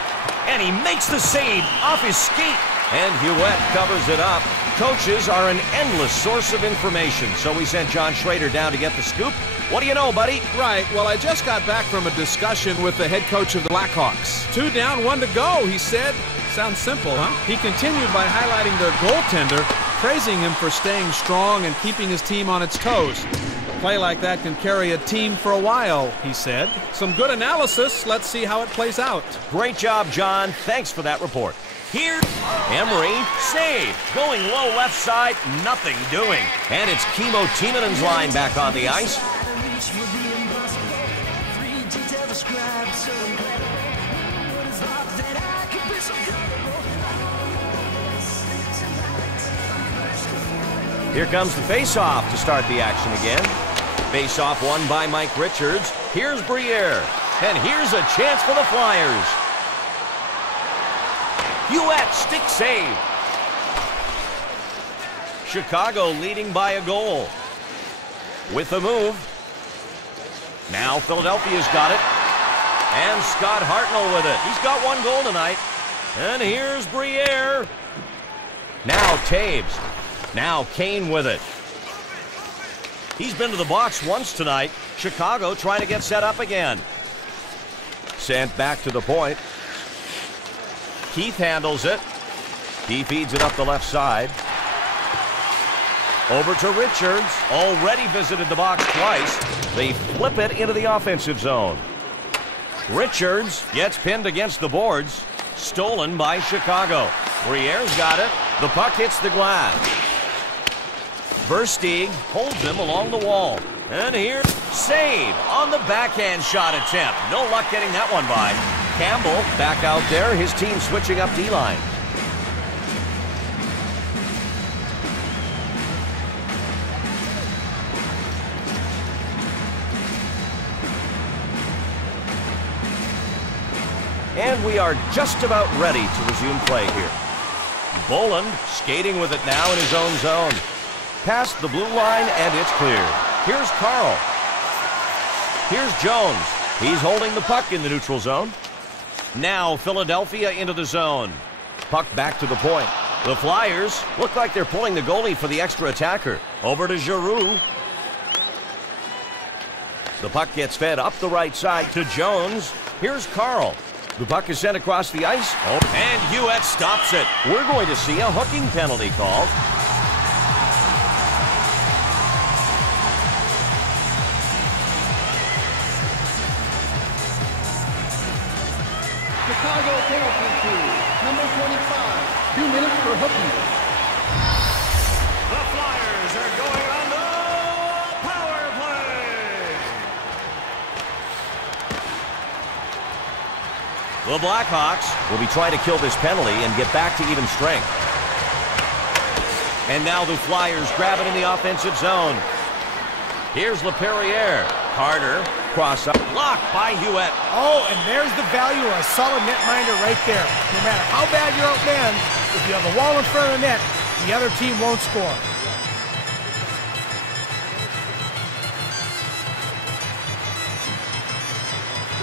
And he makes the save off his skate. And Hewitt covers it up. Coaches are an endless source of information, so we sent John Schrader down to get the scoop. What do you know, buddy? Right. Well, I just got back from a discussion with the head coach of the Blackhawks. 2 down, 1 to go, he said. Sounds simple, huh? He continued by highlighting their goaltender, praising him for staying strong and keeping his team on its toes. A play like that can carry a team for a while, he said. Some good analysis. Let's see how it plays out. Great job, John. Thanks for that report. Here, Emery, save. Going low left side, nothing doing. And it's Kimmo Timonen's line back on the ice. Here comes the face-off to start the action again. Face-off won by Mike Richards. Here's Briere. And here's a chance for the Flyers. Hewitt, stick save. Chicago leading by a goal. With the move. Now Philadelphia's got it. And Scott Hartnell with it. He's got 1 goal tonight. And here's Briere. Now Taves. Now Kane with it. He's been to the box once tonight. Chicago trying to get set up again. Sent back to the point. Keith handles it. He feeds it up the left side. Over to Richards. Already visited the box twice. They flip it into the offensive zone. Richards gets pinned against the boards. Stolen by Chicago. Briere's got it. The puck hits the glass. Versteeg holds him along the wall. And here, save on the backhand shot attempt. No luck getting that one by. Campbell back out there. His team switching up D-line. And we are just about ready to resume play here. Boland skating with it now in his own zone. Past the blue line, and it's clear. Here's Carl. Here's Jones. He's holding the puck in the neutral zone. Now Philadelphia into the zone. Puck back to the point. The Flyers look like they're pulling the goalie for the extra attacker. Over to Giroux. The puck gets fed up the right side to Jones. Here's Carl. The puck is sent across the ice. Oh, and Hewitt stops it. We're going to see a hooking penalty called. Chicago penalty kill. Number 25. 2 minutes for hooking. The Flyers are going on the power play. The Blackhawks will be trying to kill this penalty and get back to even strength. And now the Flyers grab it in the offensive zone. Here's LaPerriere. Carter, cross up, blocked by Hewitt. Oh, and there's the value of a solid netminder right there. No matter how bad you're outmanned, if you have a wall in front of the net, the other team won't score.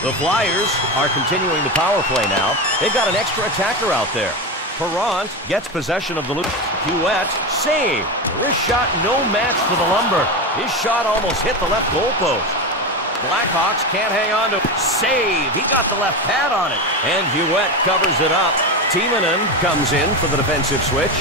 The Flyers are continuing the power play now. They've got an extra attacker out there. Perrant gets possession of the loop. Hewitt, save. Wrist shot, no match for the Lumber. His shot almost hit the left goal post. Blackhawks can't hang on to save. He got the left pad on it. And Hewitt covers it up. Timonen comes in for the defensive switch.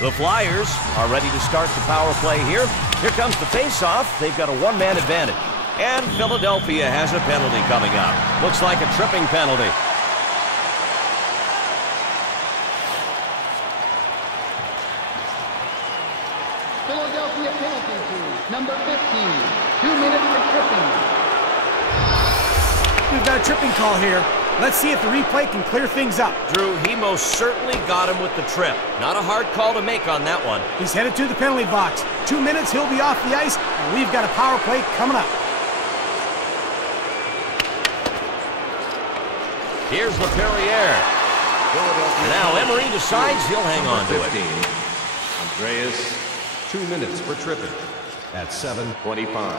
The Flyers are ready to start the power play here. Here comes the face-off. They've got a one-man advantage. And Philadelphia has a penalty coming up. Looks like a tripping penalty. Philadelphia penalty kill. Number 15. 2 minutes for tripping. We've got a tripping call here. Let's see if the replay can clear things up. Drew, he most certainly got him with the trip. Not a hard call to make on that one. He's headed to the penalty box. 2 minutes, he'll be off the ice, and we've got a power play coming up. Here's LaPerriere. Now Emery decides he'll hang on to it. Andreas, 2 minutes for tripping at 7:25.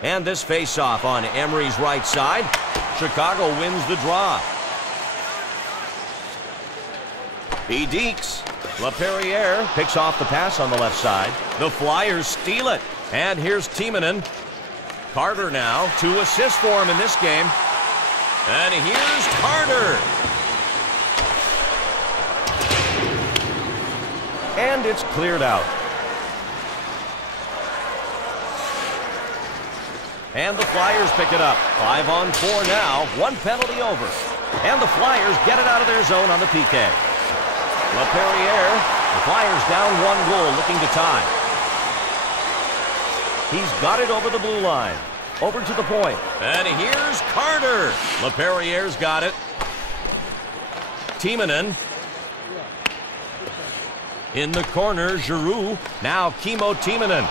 And this face-off on Emery's right side. Chicago wins the draw. He dekes. LaPerriere picks off the pass on the left side. The Flyers steal it. And here's Timonen. Carter now, 2 assists for him in this game. And here's Carter. And it's cleared out. And the Flyers pick it up. 5-on-4 now. 1 penalty over. And the Flyers get it out of their zone on the PK. LaPerriere, the Flyers down 1 goal, looking to tie. He's got it over the blue line. Over to the point. And here's Carter. LaPerriere's got it. Timonen. In the corner, Giroux. Now Kimmo Timonen.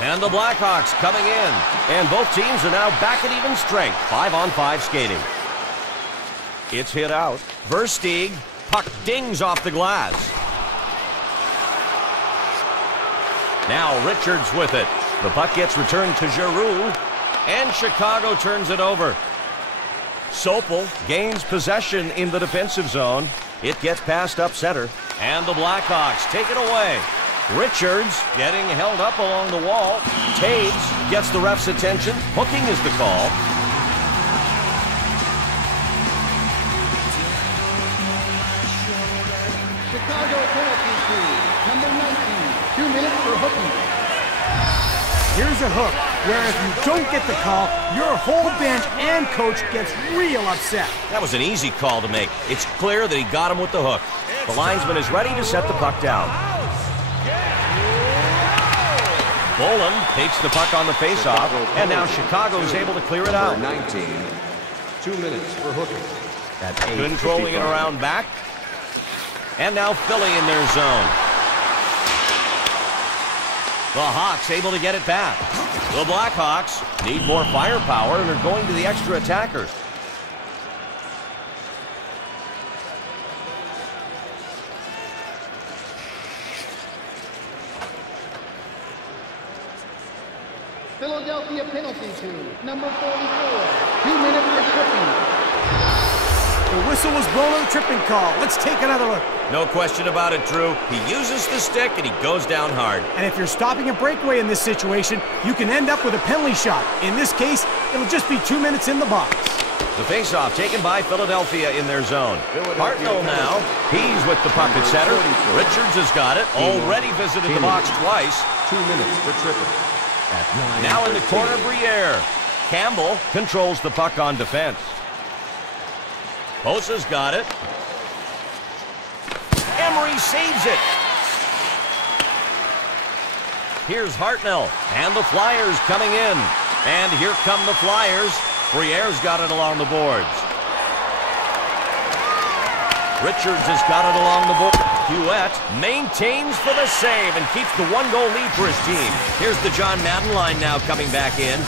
And the Blackhawks coming in. And both teams are now back at even strength. 5-on-5 skating. It's hit out. Versteeg. Puck dings off the glass. Now Richards with it. The puck gets returned to Giroux, and Chicago turns it over. Sopel gains possession in the defensive zone. It gets passed up center, and the Blackhawks take it away. Richards getting held up along the wall. Taves gets the ref's attention. Hooking is the call. Chicago penalty free. Number 19. 2 minutes for hooking. Here's a hook, where if you don't get the call, your whole bench and coach gets real upset. That was an easy call to make. It's clear that he got him with the hook. The linesman is ready to set the puck down. Boland takes the puck on the faceoff, and now Chicago is able to clear it out. 19. 2 minutes for hooking. At Controlling it around back. And now Philly in their zone. The Hawks able to get it back. The Blackhawks need more firepower and are going to the extra attackers. Philadelphia penalty to number 44. 2 minutes for tripping. The whistle was blown on the tripping call. Let's take another look. No question about it, Drew. He uses the stick and he goes down hard. And if you're stopping a breakaway in this situation, you can end up with a penalty shot. In this case, it'll just be 2 minutes in the box. The faceoff taken by Philadelphia in their zone. Hartnell now. He's with the puck at center. Richards has got it. Already visited the box twice. 2 minutes for tripping. At 9. Now in the corner, Briere. Campbell controls the puck on defense. Hosa's got it. Emery saves it. Here's Hartnell, and the Flyers coming in. And here come the Flyers. Briere's got it along the boards. Richards has got it along the board. Hewitt maintains for the save and keeps the 1-goal lead for his team. Here's the John Madden line now coming back in.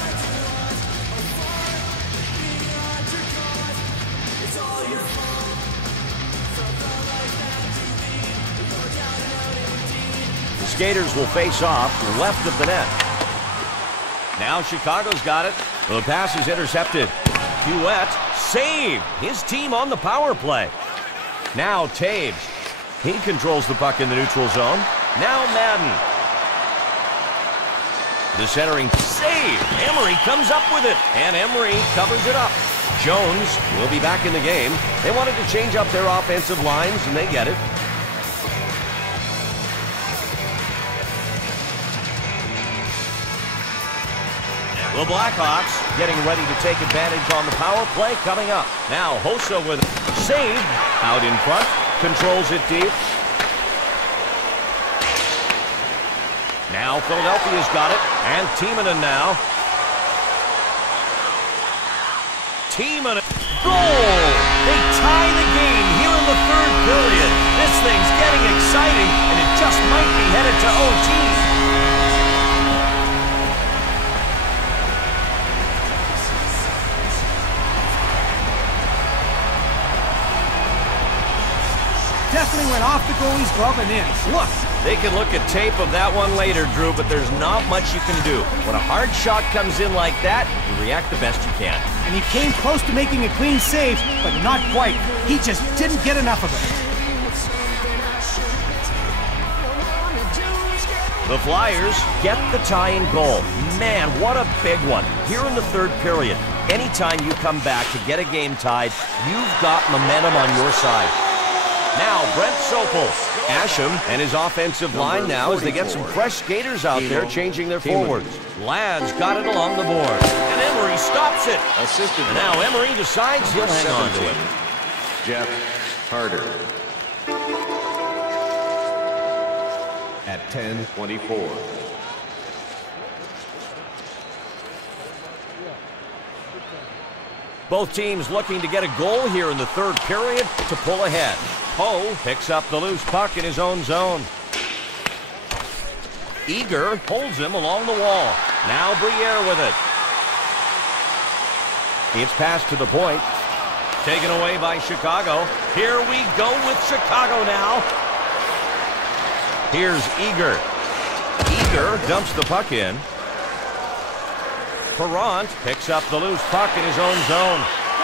Skaters will face off left of the net. Now Chicago's got it. The pass is intercepted. Hewitt saved. His team on the power play. Now Taves. He controls the puck in the neutral zone. Now Madden. The centering save. Emery comes up with it. And Emery covers it up. Jones will be back in the game. They wanted to change up their offensive lines, and they get it. The Blackhawks getting ready to take advantage on the power play coming up. Now Hosa with it. Save. Out in front. Controls it deep. Now Philadelphia's got it. And Timonen now. Timonen. Goal! They tie the game here in the third period. This thing's getting exciting, and it just might be headed to OT. Definitely went off the goalie's glove and in. Look! They can look at tape of that one later, Drew, but there's not much you can do. When a hard shot comes in like that, you react the best you can. And he came close to making a clean save, but not quite. He just didn't get enough of it. The Flyers get the tying goal. Man, what a big one. Here in the third period, anytime you come back to get a game tied, you've got momentum on your side. Now, Brent Sopel. Asham and his offensive line now as they get some fresh skaters out there changing their forwards. Ladd's got it along the board. And Emery stops it. Assisted. And now Emery decides he'll hang on to it. Jeff Harder. At 10:24. Both teams looking to get a goal here in the third period to pull ahead. Poe picks up the loose puck in his own zone. Eager holds him along the wall. Now Briere with it. It's passed to the point. Taken away by Chicago. Here we go with Chicago now. Here's Eager. Barker dumps the puck in. Perrant picks up the loose puck in his own zone.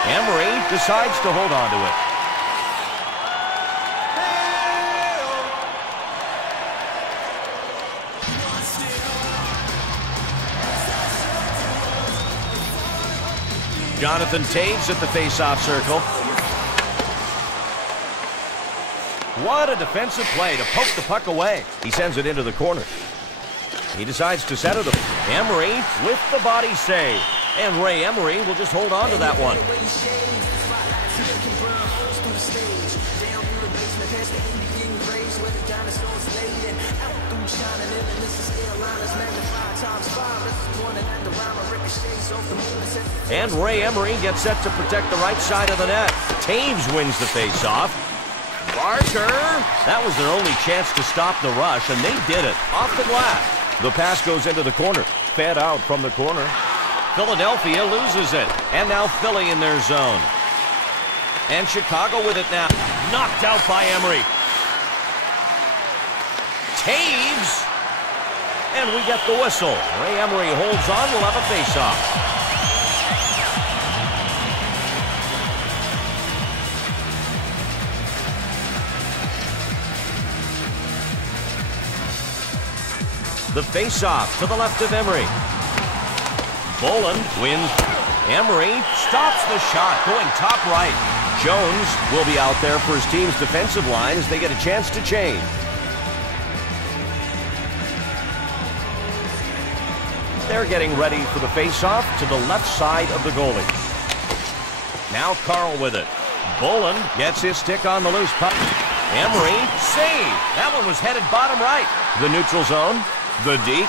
Emery decides to hold on to it. Jonathan Taves at the face-off circle. What a defensive play to poke the puck away. He sends it into the corner. He decides to set it up. Emery with the body save. And Ray Emery will just hold on to that one. And Ray Emery gets set to protect the right side of the net. Taves wins the face-off. Barker! That was their only chance to stop the rush, and they did it. Off the glass. The pass goes into the corner. Fed out from the corner. Philadelphia loses it. And now Philly in their zone. And Chicago with it now. Knocked out by Emery. Taves! And we get the whistle. Ray Emery holds on. We'll have a face-off. The face-off to the left of Emery. Boland wins. Emery stops the shot, going top right. Jones will be out there for his team's defensive line as they get a chance to change. They're getting ready for the face-off to the left side of the goalie. Now Carl with it. Boland gets his stick on the loose puck. Emery, save. That one was headed bottom right. The neutral zone. The deep.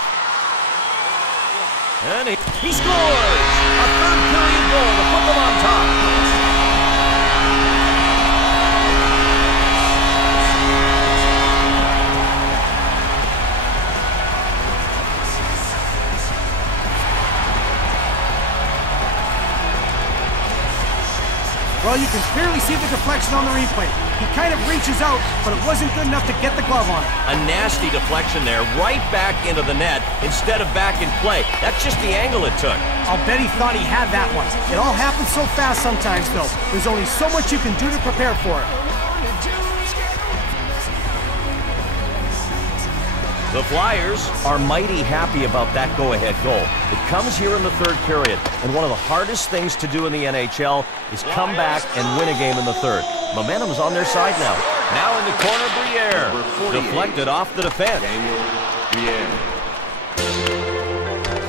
And he scores! A third period goal to put them on top. Well, you can clearly see the deflection on the replay. He kind of reaches out, but it wasn't good enough to get the glove on it. A nasty deflection there, right back into the net instead of back in play. That's just the angle it took. I'll bet he thought he had that one. It all happens so fast sometimes, though. There's only so much you can do to prepare for it. The Flyers are mighty happy about that go-ahead goal. It comes here in the third period, and one of the hardest things to do in the NHL is come back and win a game in the third. Momentum's on their side now. Now in the corner, Briere. Deflected off the defense.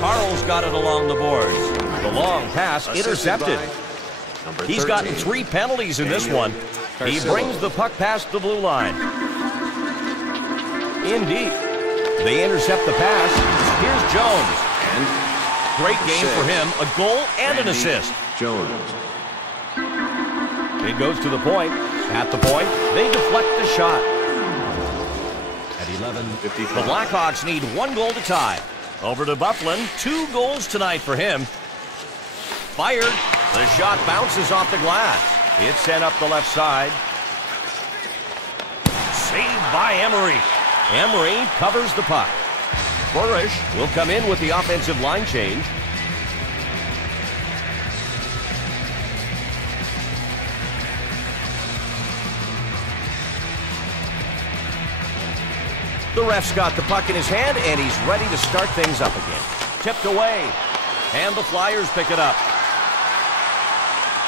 Carl's got it along the boards. The long pass intercepted. He's gotten 3 penalties in this one. He brings the puck past the blue line. Indeed. They intercept the pass. Here's Jones. Great game for him. A goal and an assist. Jones. It goes to the point. At the point, they deflect the shot. At 11:55, the Blackhawks need 1 goal to tie. Over to Bufflin. 2 goals tonight for him. Fired. The shot bounces off the glass. It's sent up the left side. Saved by Emery. Emery covers the puck. Burish will come in with the offensive line change. The ref's got the puck in his hand, and he's ready to start things up again. Tipped away, and the Flyers pick it up.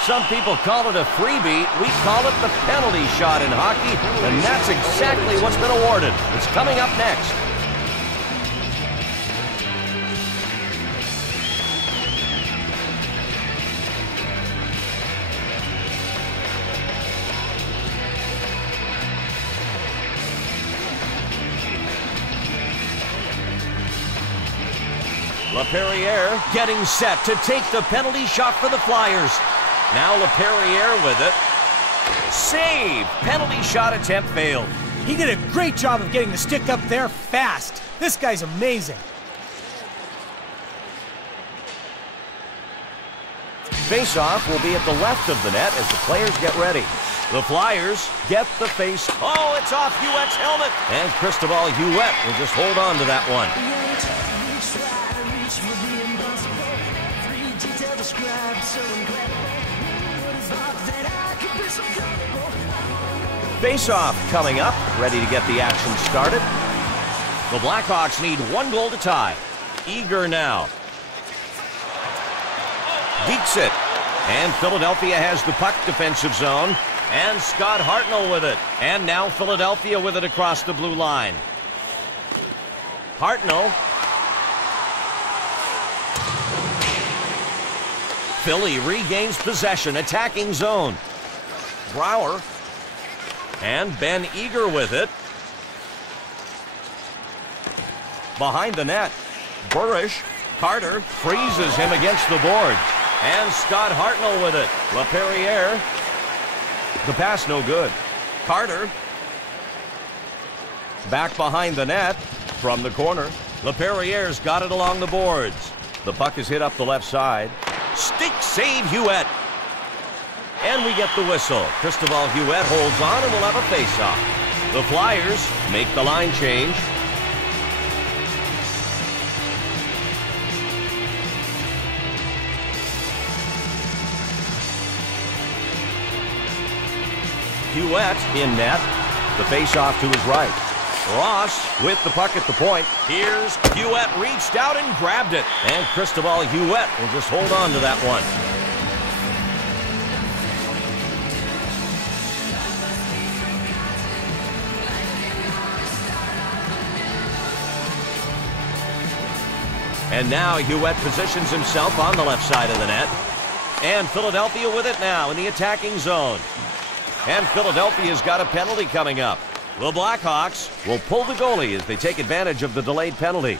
Some people call it a freebie. We call it the penalty shot in hockey, and that's exactly what's been awarded. It's coming up next. LaPerriere getting set to take the penalty shot for the Flyers. Now LaPerriere with it. Save! Penalty shot attempt failed. He did a great job of getting the stick up there fast. This guy's amazing. Face-off will be at the left of the net as the players get ready. The Flyers get the face. Oh, it's off Huet's helmet. And Cristobal Huet will just hold on to that one. Face-off coming up, ready to get the action started. The Blackhawks need 1 goal to tie. Eager now. Deeks it. And Philadelphia has the puck, defensive zone. And Scott Hartnell with it. And now Philadelphia with it across the blue line. Hartnell. Philly regains possession, attacking zone. Brouwer. And Ben Eager with it. Behind the net. Burish. Carter freezes him against the boards. And Scott Hartnell with it. LaPerriere. The pass no good. Carter. Back behind the net. From the corner. LaPerriere's got it along the boards. The puck is hit up the left side. Stick save Huet. And we get the whistle. Cristobal Huet holds on and will have a face-off. The Flyers make the line change. Huet in net. The face-off to his right. Ross with the puck at the point. Here's Huet, reached out and grabbed it. And Cristobal Huet will just hold on to that one. And now Huet positions himself on the left side of the net. And Philadelphia with it now in the attacking zone. And Philadelphia's got a penalty coming up. The Blackhawks will pull the goalie as they take advantage of the delayed penalty.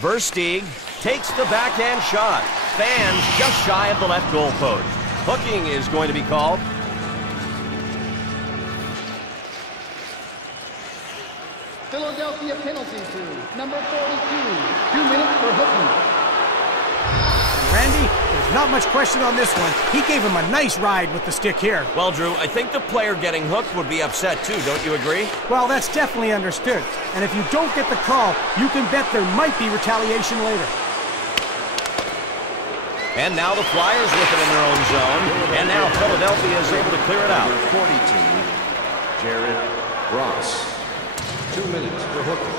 Versteeg takes the backhand shot. Fans just shy of the left goal post. Hooking is going to be called. Philadelphia penalty to number 42. 2 minutes for hooking. Randy, there's not much question on this one. He gave him a nice ride with the stick here. Well, Drew, I think the player getting hooked would be upset too, don't you agree? Well, that's definitely understood. And if you don't get the call, you can bet there might be retaliation later. And now the Flyers with it in their own zone. And now Philadelphia is able to clear it out. Number 42, Jared Ross. 2 minutes for hooking.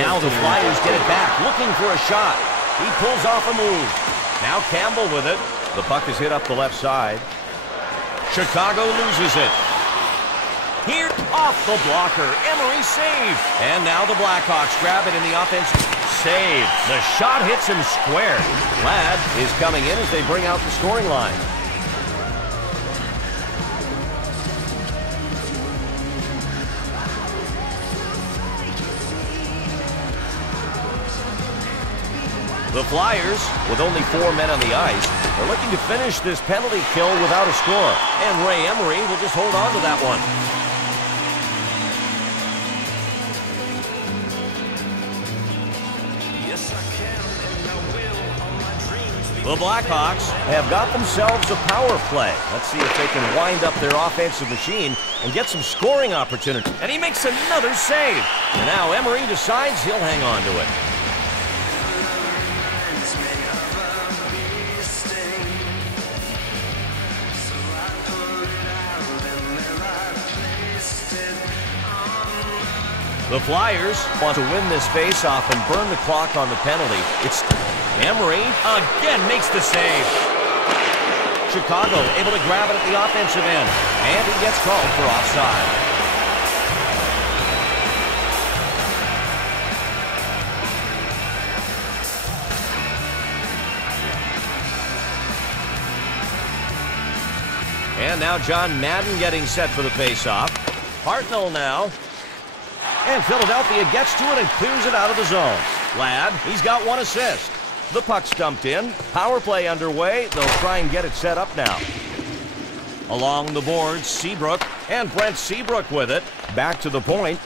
Now the Flyers get it back, looking for a shot. He pulls off a move. Now Campbell with it. The puck is hit up the left side. Chicago loses it. Here off the blocker. Emery save. And now the Blackhawks grab it in the offense. Save. The shot hits him square. Ladd is coming in as they bring out the scoring line. The Flyers, with only 4 men on the ice, are looking to finish this penalty kill without a score. And Ray Emery will just hold on to that one. The Blackhawks have got themselves a power play. Let's see if they can wind up their offensive machine and get some scoring opportunity. And he makes another save. And now Emery decides he'll hang on to it. The Flyers want to win this face-off and burn the clock on the penalty. It's Emery again makes the save. Chicago able to grab it at the offensive end. And he gets called for offside. And now John Madden getting set for the face-off. Hartnell now. And Philadelphia gets to it and clears it out of the zone. Ladd, he's got 1 assist. The puck's dumped in. Power play underway. They'll try and get it set up now. Along the boards, Seabrook. And Brent Seabrook with it. Back to the point.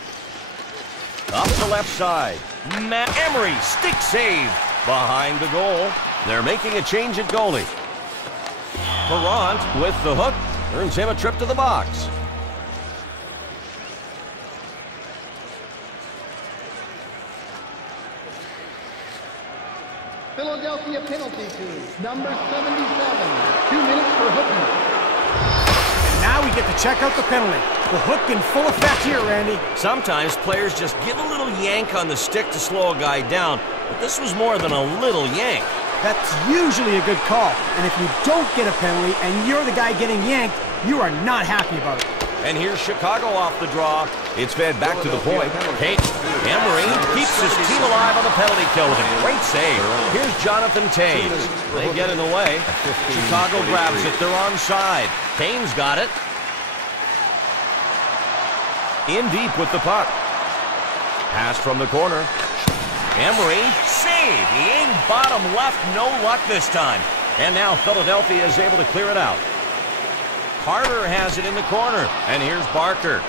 Up the left side. Matt Emery, stick save. Behind the goal. They're making a change at goalie. Perrant with the hook. Earns him a trip to the box. Philadelphia penalty to number 77. 2 minutes for hooking. Now we get to check out the penalty. The hook in full effect here, Randy. Sometimes players just give a little yank on the stick to slow a guy down, but this was more than a little yank. That's usually a good call. And if you don't get a penalty and you're the guy getting yanked, you are not happy about it. And here's Chicago off the draw. It's fed back to the point. Kate Emery keeps his team alive on the penalty kill with a great save. Here's Jonathan Toews. They get in the way. Chicago grabs it. They're onside. Kane's got it. In deep with the puck. Pass from the corner. Emery, save. He aimed bottom left. No luck this time. And now Philadelphia is able to clear it out. Carter has it in the corner, and here's Barker.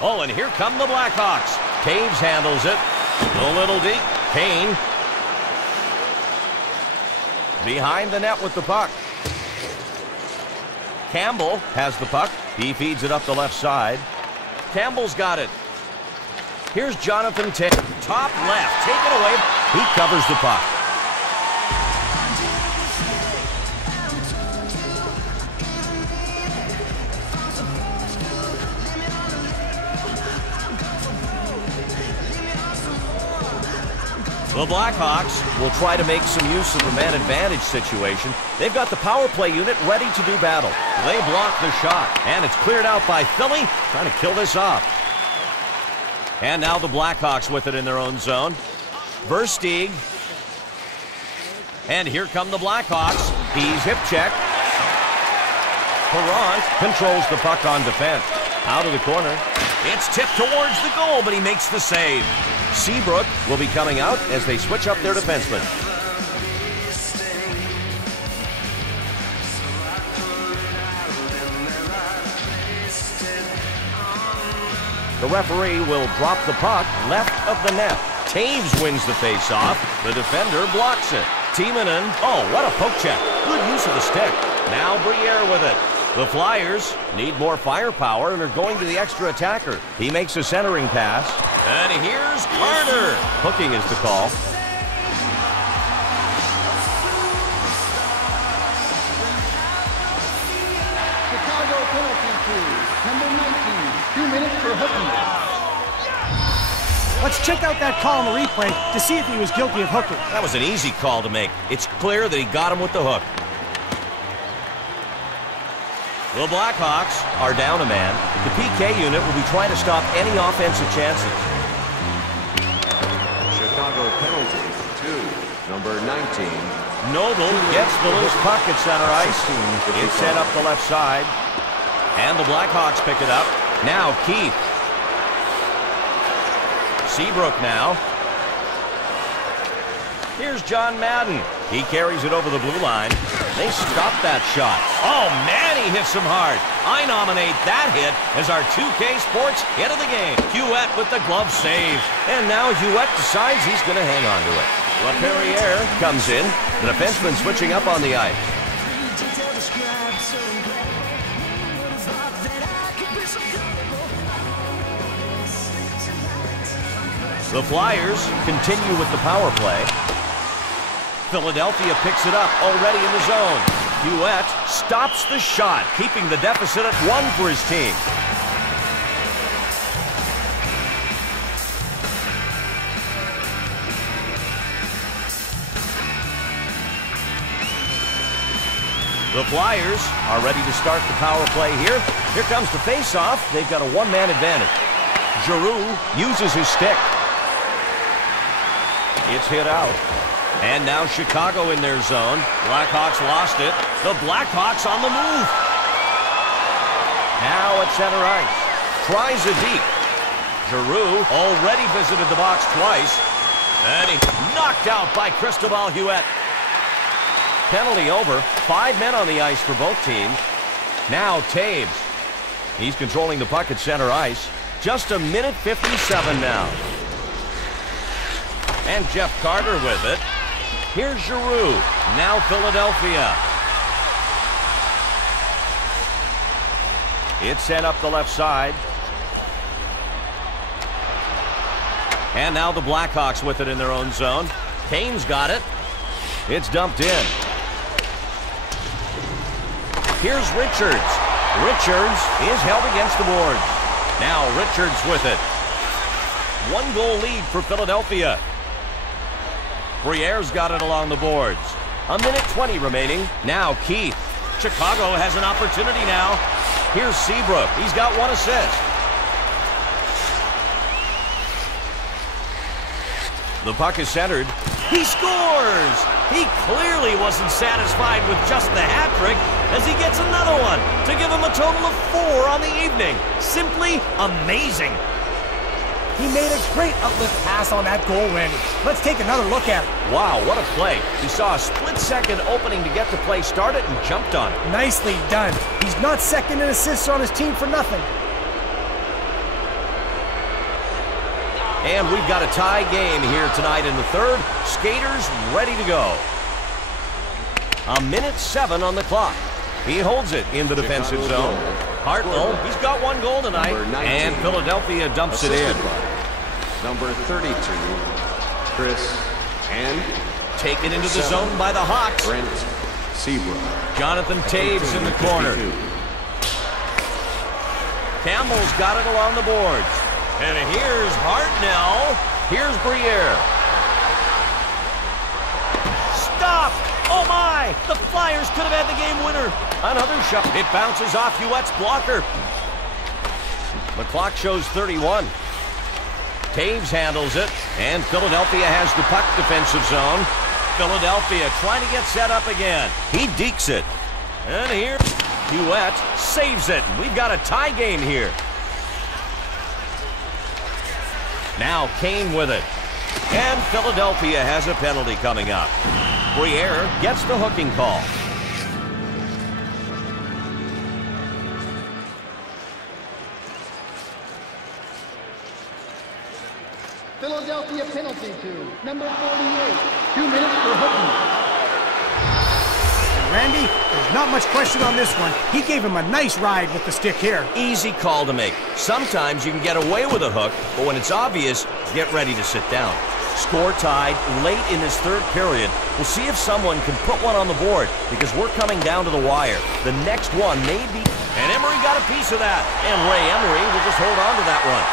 Oh, and here come the Blackhawks. Toews handles it. A little deep. Kane. Behind the net with the puck. Campbell has the puck. He feeds it up the left side. Campbell's got it. Here's Jonathan Toews. Top left. Take it away. He covers the puck. The Blackhawks will try to make some use of the man advantage situation. They've got the power play unit ready to do battle. They block the shot, and it's cleared out by Philly, trying to kill this off. And now the Blackhawks with it in their own zone. Versteeg. And here come the Blackhawks. He's hip checked. Perron controls the puck on defense. Out of the corner. It's tipped towards the goal, but he makes the save. Seabrook will be coming out as they switch up their defensemen. The referee will drop the puck left of the net. Toews wins the faceoff. The defender blocks it. Timonen, oh, what a poke check. Good use of the stick. Now Briere with it. The Flyers need more firepower and are going to the extra attacker. He makes a centering pass. And here's Carter. Hooking is the call. Chicago penalty to number 19. 2 minutes for hooking. Let's check out that call on the replay to see if he was guilty of hooking. That was an easy call to make. It's clear that he got him with the hook. The Blackhawks are down a man. The PK unit will be trying to stop any offensive chances. Chicago penalty to number 19. Noble gets the loose puck at center ice. It's sent up the left side. And the Blackhawks pick it up. Now Keith. Seabrook now. Here's John Madden. He carries it over the blue line. They stop that shot. Oh, man, he hits him hard. I nominate that hit as our 2K Sports hit of the game. Huet with the glove save. And now Huet decides he's going to hang on to it. LaPerriere comes in. The defenseman switching up on the ice. The Flyers continue with the power play. Philadelphia picks it up already in the zone. Huet stops the shot, keeping the deficit at 1 for his team. The Flyers are ready to start the power play here. Here comes the face-off. They've got a one-man advantage. Giroux uses his stick. It's hit out. And now Chicago in their zone. Blackhawks lost it. The Blackhawks on the move. Now at center ice. Tries it deep. Giroux already visited the box twice. And he's knocked out by Cristobal Huet. Penalty over. 5 men on the ice for both teams. Now Toews. He's controlling the puck at center ice. Just a minute 57 now. And Jeff Carter with it. Here's Giroux. Now Philadelphia. It's sent up the left side. And now the Blackhawks with it in their own zone. Kane's got it. It's dumped in. Here's Richards. Richards is held against the boards. Now Richards with it. 1-goal lead for Philadelphia. Briere's got it along the boards. 1:20 remaining. Now Keith. Chicago has an opportunity now. Here's Seabrook. He's got 1 assist. The puck is centered. He scores! He clearly wasn't satisfied with just the hat trick as he gets another one to give him a total of 4 on the evening. Simply amazing. He made a great uplift pass on that goal, Randy. Let's take another look at it. Wow, what a play. He saw a split-second opening to get the play started and jumped on it. Nicely done. He's not second in assists on his team for nothing. And we've got a tie game here tonight in the third. Skaters ready to go. 1:07 on the clock. He holds it in the defensive zone. Hartnell, he's got 1 goal tonight. And Philadelphia dumps it in. Number 32, Chris, and taken into the zone by the Hawks. Brent Seabrook. Jonathan Taves in the corner. Campbell's got it along the boards. And here's Hartnell. Here's Briere. Stop! Oh my! The Flyers could have had the game winner. Another shot. It bounces off Huet's blocker. The clock shows 31. Taves handles it, and Philadelphia has the puck defensive zone. Philadelphia trying to get set up again. He dekes it. And here, Huet saves it. We've got a tie game here. Now Kane with it. And Philadelphia has a penalty coming up. Briere gets the hooking call. Philadelphia penalty to number 48. 2 minutes for hooking. Randy, there's not much question on this one. He gave him a nice ride with the stick here. Easy call to make. Sometimes you can get away with a hook, but when it's obvious, get ready to sit down. Score tied late in this third period. We'll see if someone can put one on the board because we're coming down to the wire. The next one may be... And Emery got a piece of that. And Ray Emery will just hold on to that one.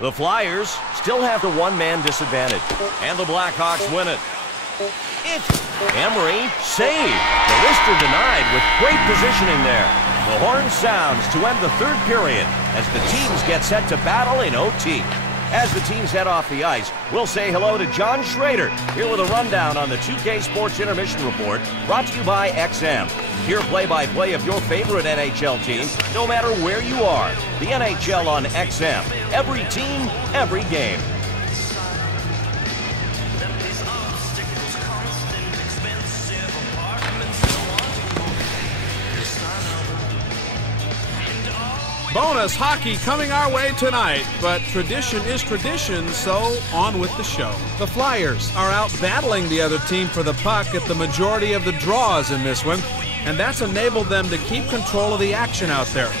The Flyers still have the one-man disadvantage, and the Blackhawks win it. It's Emery saved. The wrister denied with great positioning there. The horn sounds to end the third period as the teams get set to battle in OT. As the teams head off the ice, we'll say hello to John Schrader, here with a rundown on the 2K Sports Intermission Report, brought to you by XM. Hear play-by-play of your favorite NHL team, no matter where you are. The NHL on XM. Every team, every game. Bonus hockey coming our way tonight, but tradition is tradition, so on with the show. The Flyers are out battling the other team for the puck at the majority of the draws in this one, and that's enabled them to keep control of the action out there.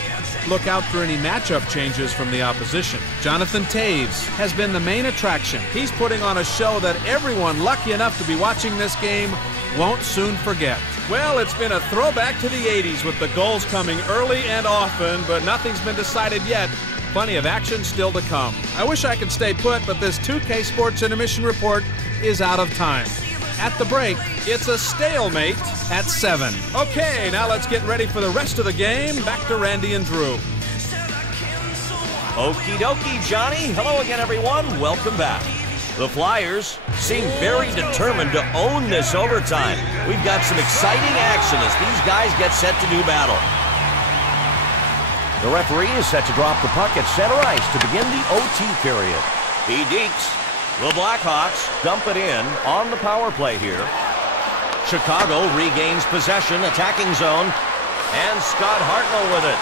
Look out for any matchup changes from the opposition. Jonathan Taves has been the main attraction. He's putting on a show that everyone lucky enough to be watching this game won't soon forget. Well, it's been a throwback to the 80s with the goals coming early and often, but nothing's been decided yet. Plenty of action still to come. I wish I could stay put, but this 2K Sports Intermission Report is out of time. At the break, it's a stalemate at 7. Okay, now let's get ready for the rest of the game. Back to Randy and Drew. Okie dokie, Johnny. Hello again, everyone. Welcome back. The Flyers seem very determined to own this overtime. We've got some exciting action as these guys get set to do battle. The referee is set to drop the puck at center ice to begin the OT period. He dekes. The Blackhawks dump it in on the power play here. Chicago regains possession, attacking zone, and Scott Hartnell with it.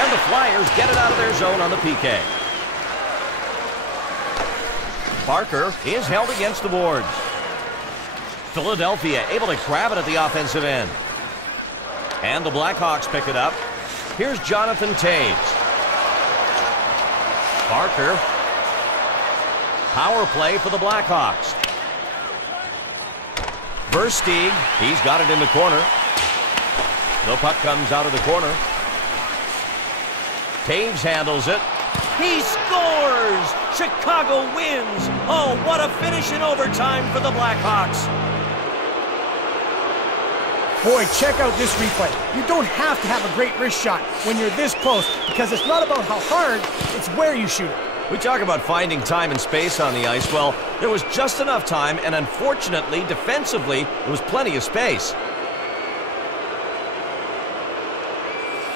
And the Flyers get it out of their zone on the PK. Barker is held against the boards. Philadelphia able to grab it at the offensive end. And the Blackhawks pick it up. Here's Jonathan Toews. Barker. Power play for the Blackhawks. Versteeg, he's got it in the corner. The puck comes out of the corner. Toews handles it. He scores! Chicago wins! Oh, what a finish in overtime for the Blackhawks. Boy, check out this replay. You don't have to have a great wrist shot when you're this close, because it's not about how hard, it's where you shoot it. We talk about finding time and space on the ice. Well, there was just enough time, and unfortunately, defensively, there was plenty of space.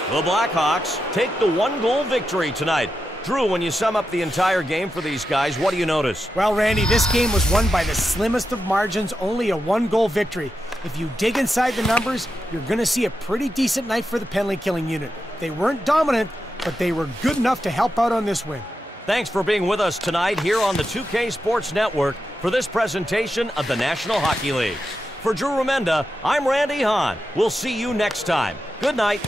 The Blackhawks take the 1-goal victory tonight. Drew, when you sum up the entire game for these guys, what do you notice? Well, Randy, this game was won by the slimmest of margins, only a 1-goal victory. If you dig inside the numbers, you're going to see a pretty decent night for the penalty-killing unit. They weren't dominant, but they were good enough to help out on this win. Thanks for being with us tonight here on the 2K Sports Network for this presentation of the National Hockey League. For Drew Remenda, I'm Randy Hahn. We'll see you next time. Good night.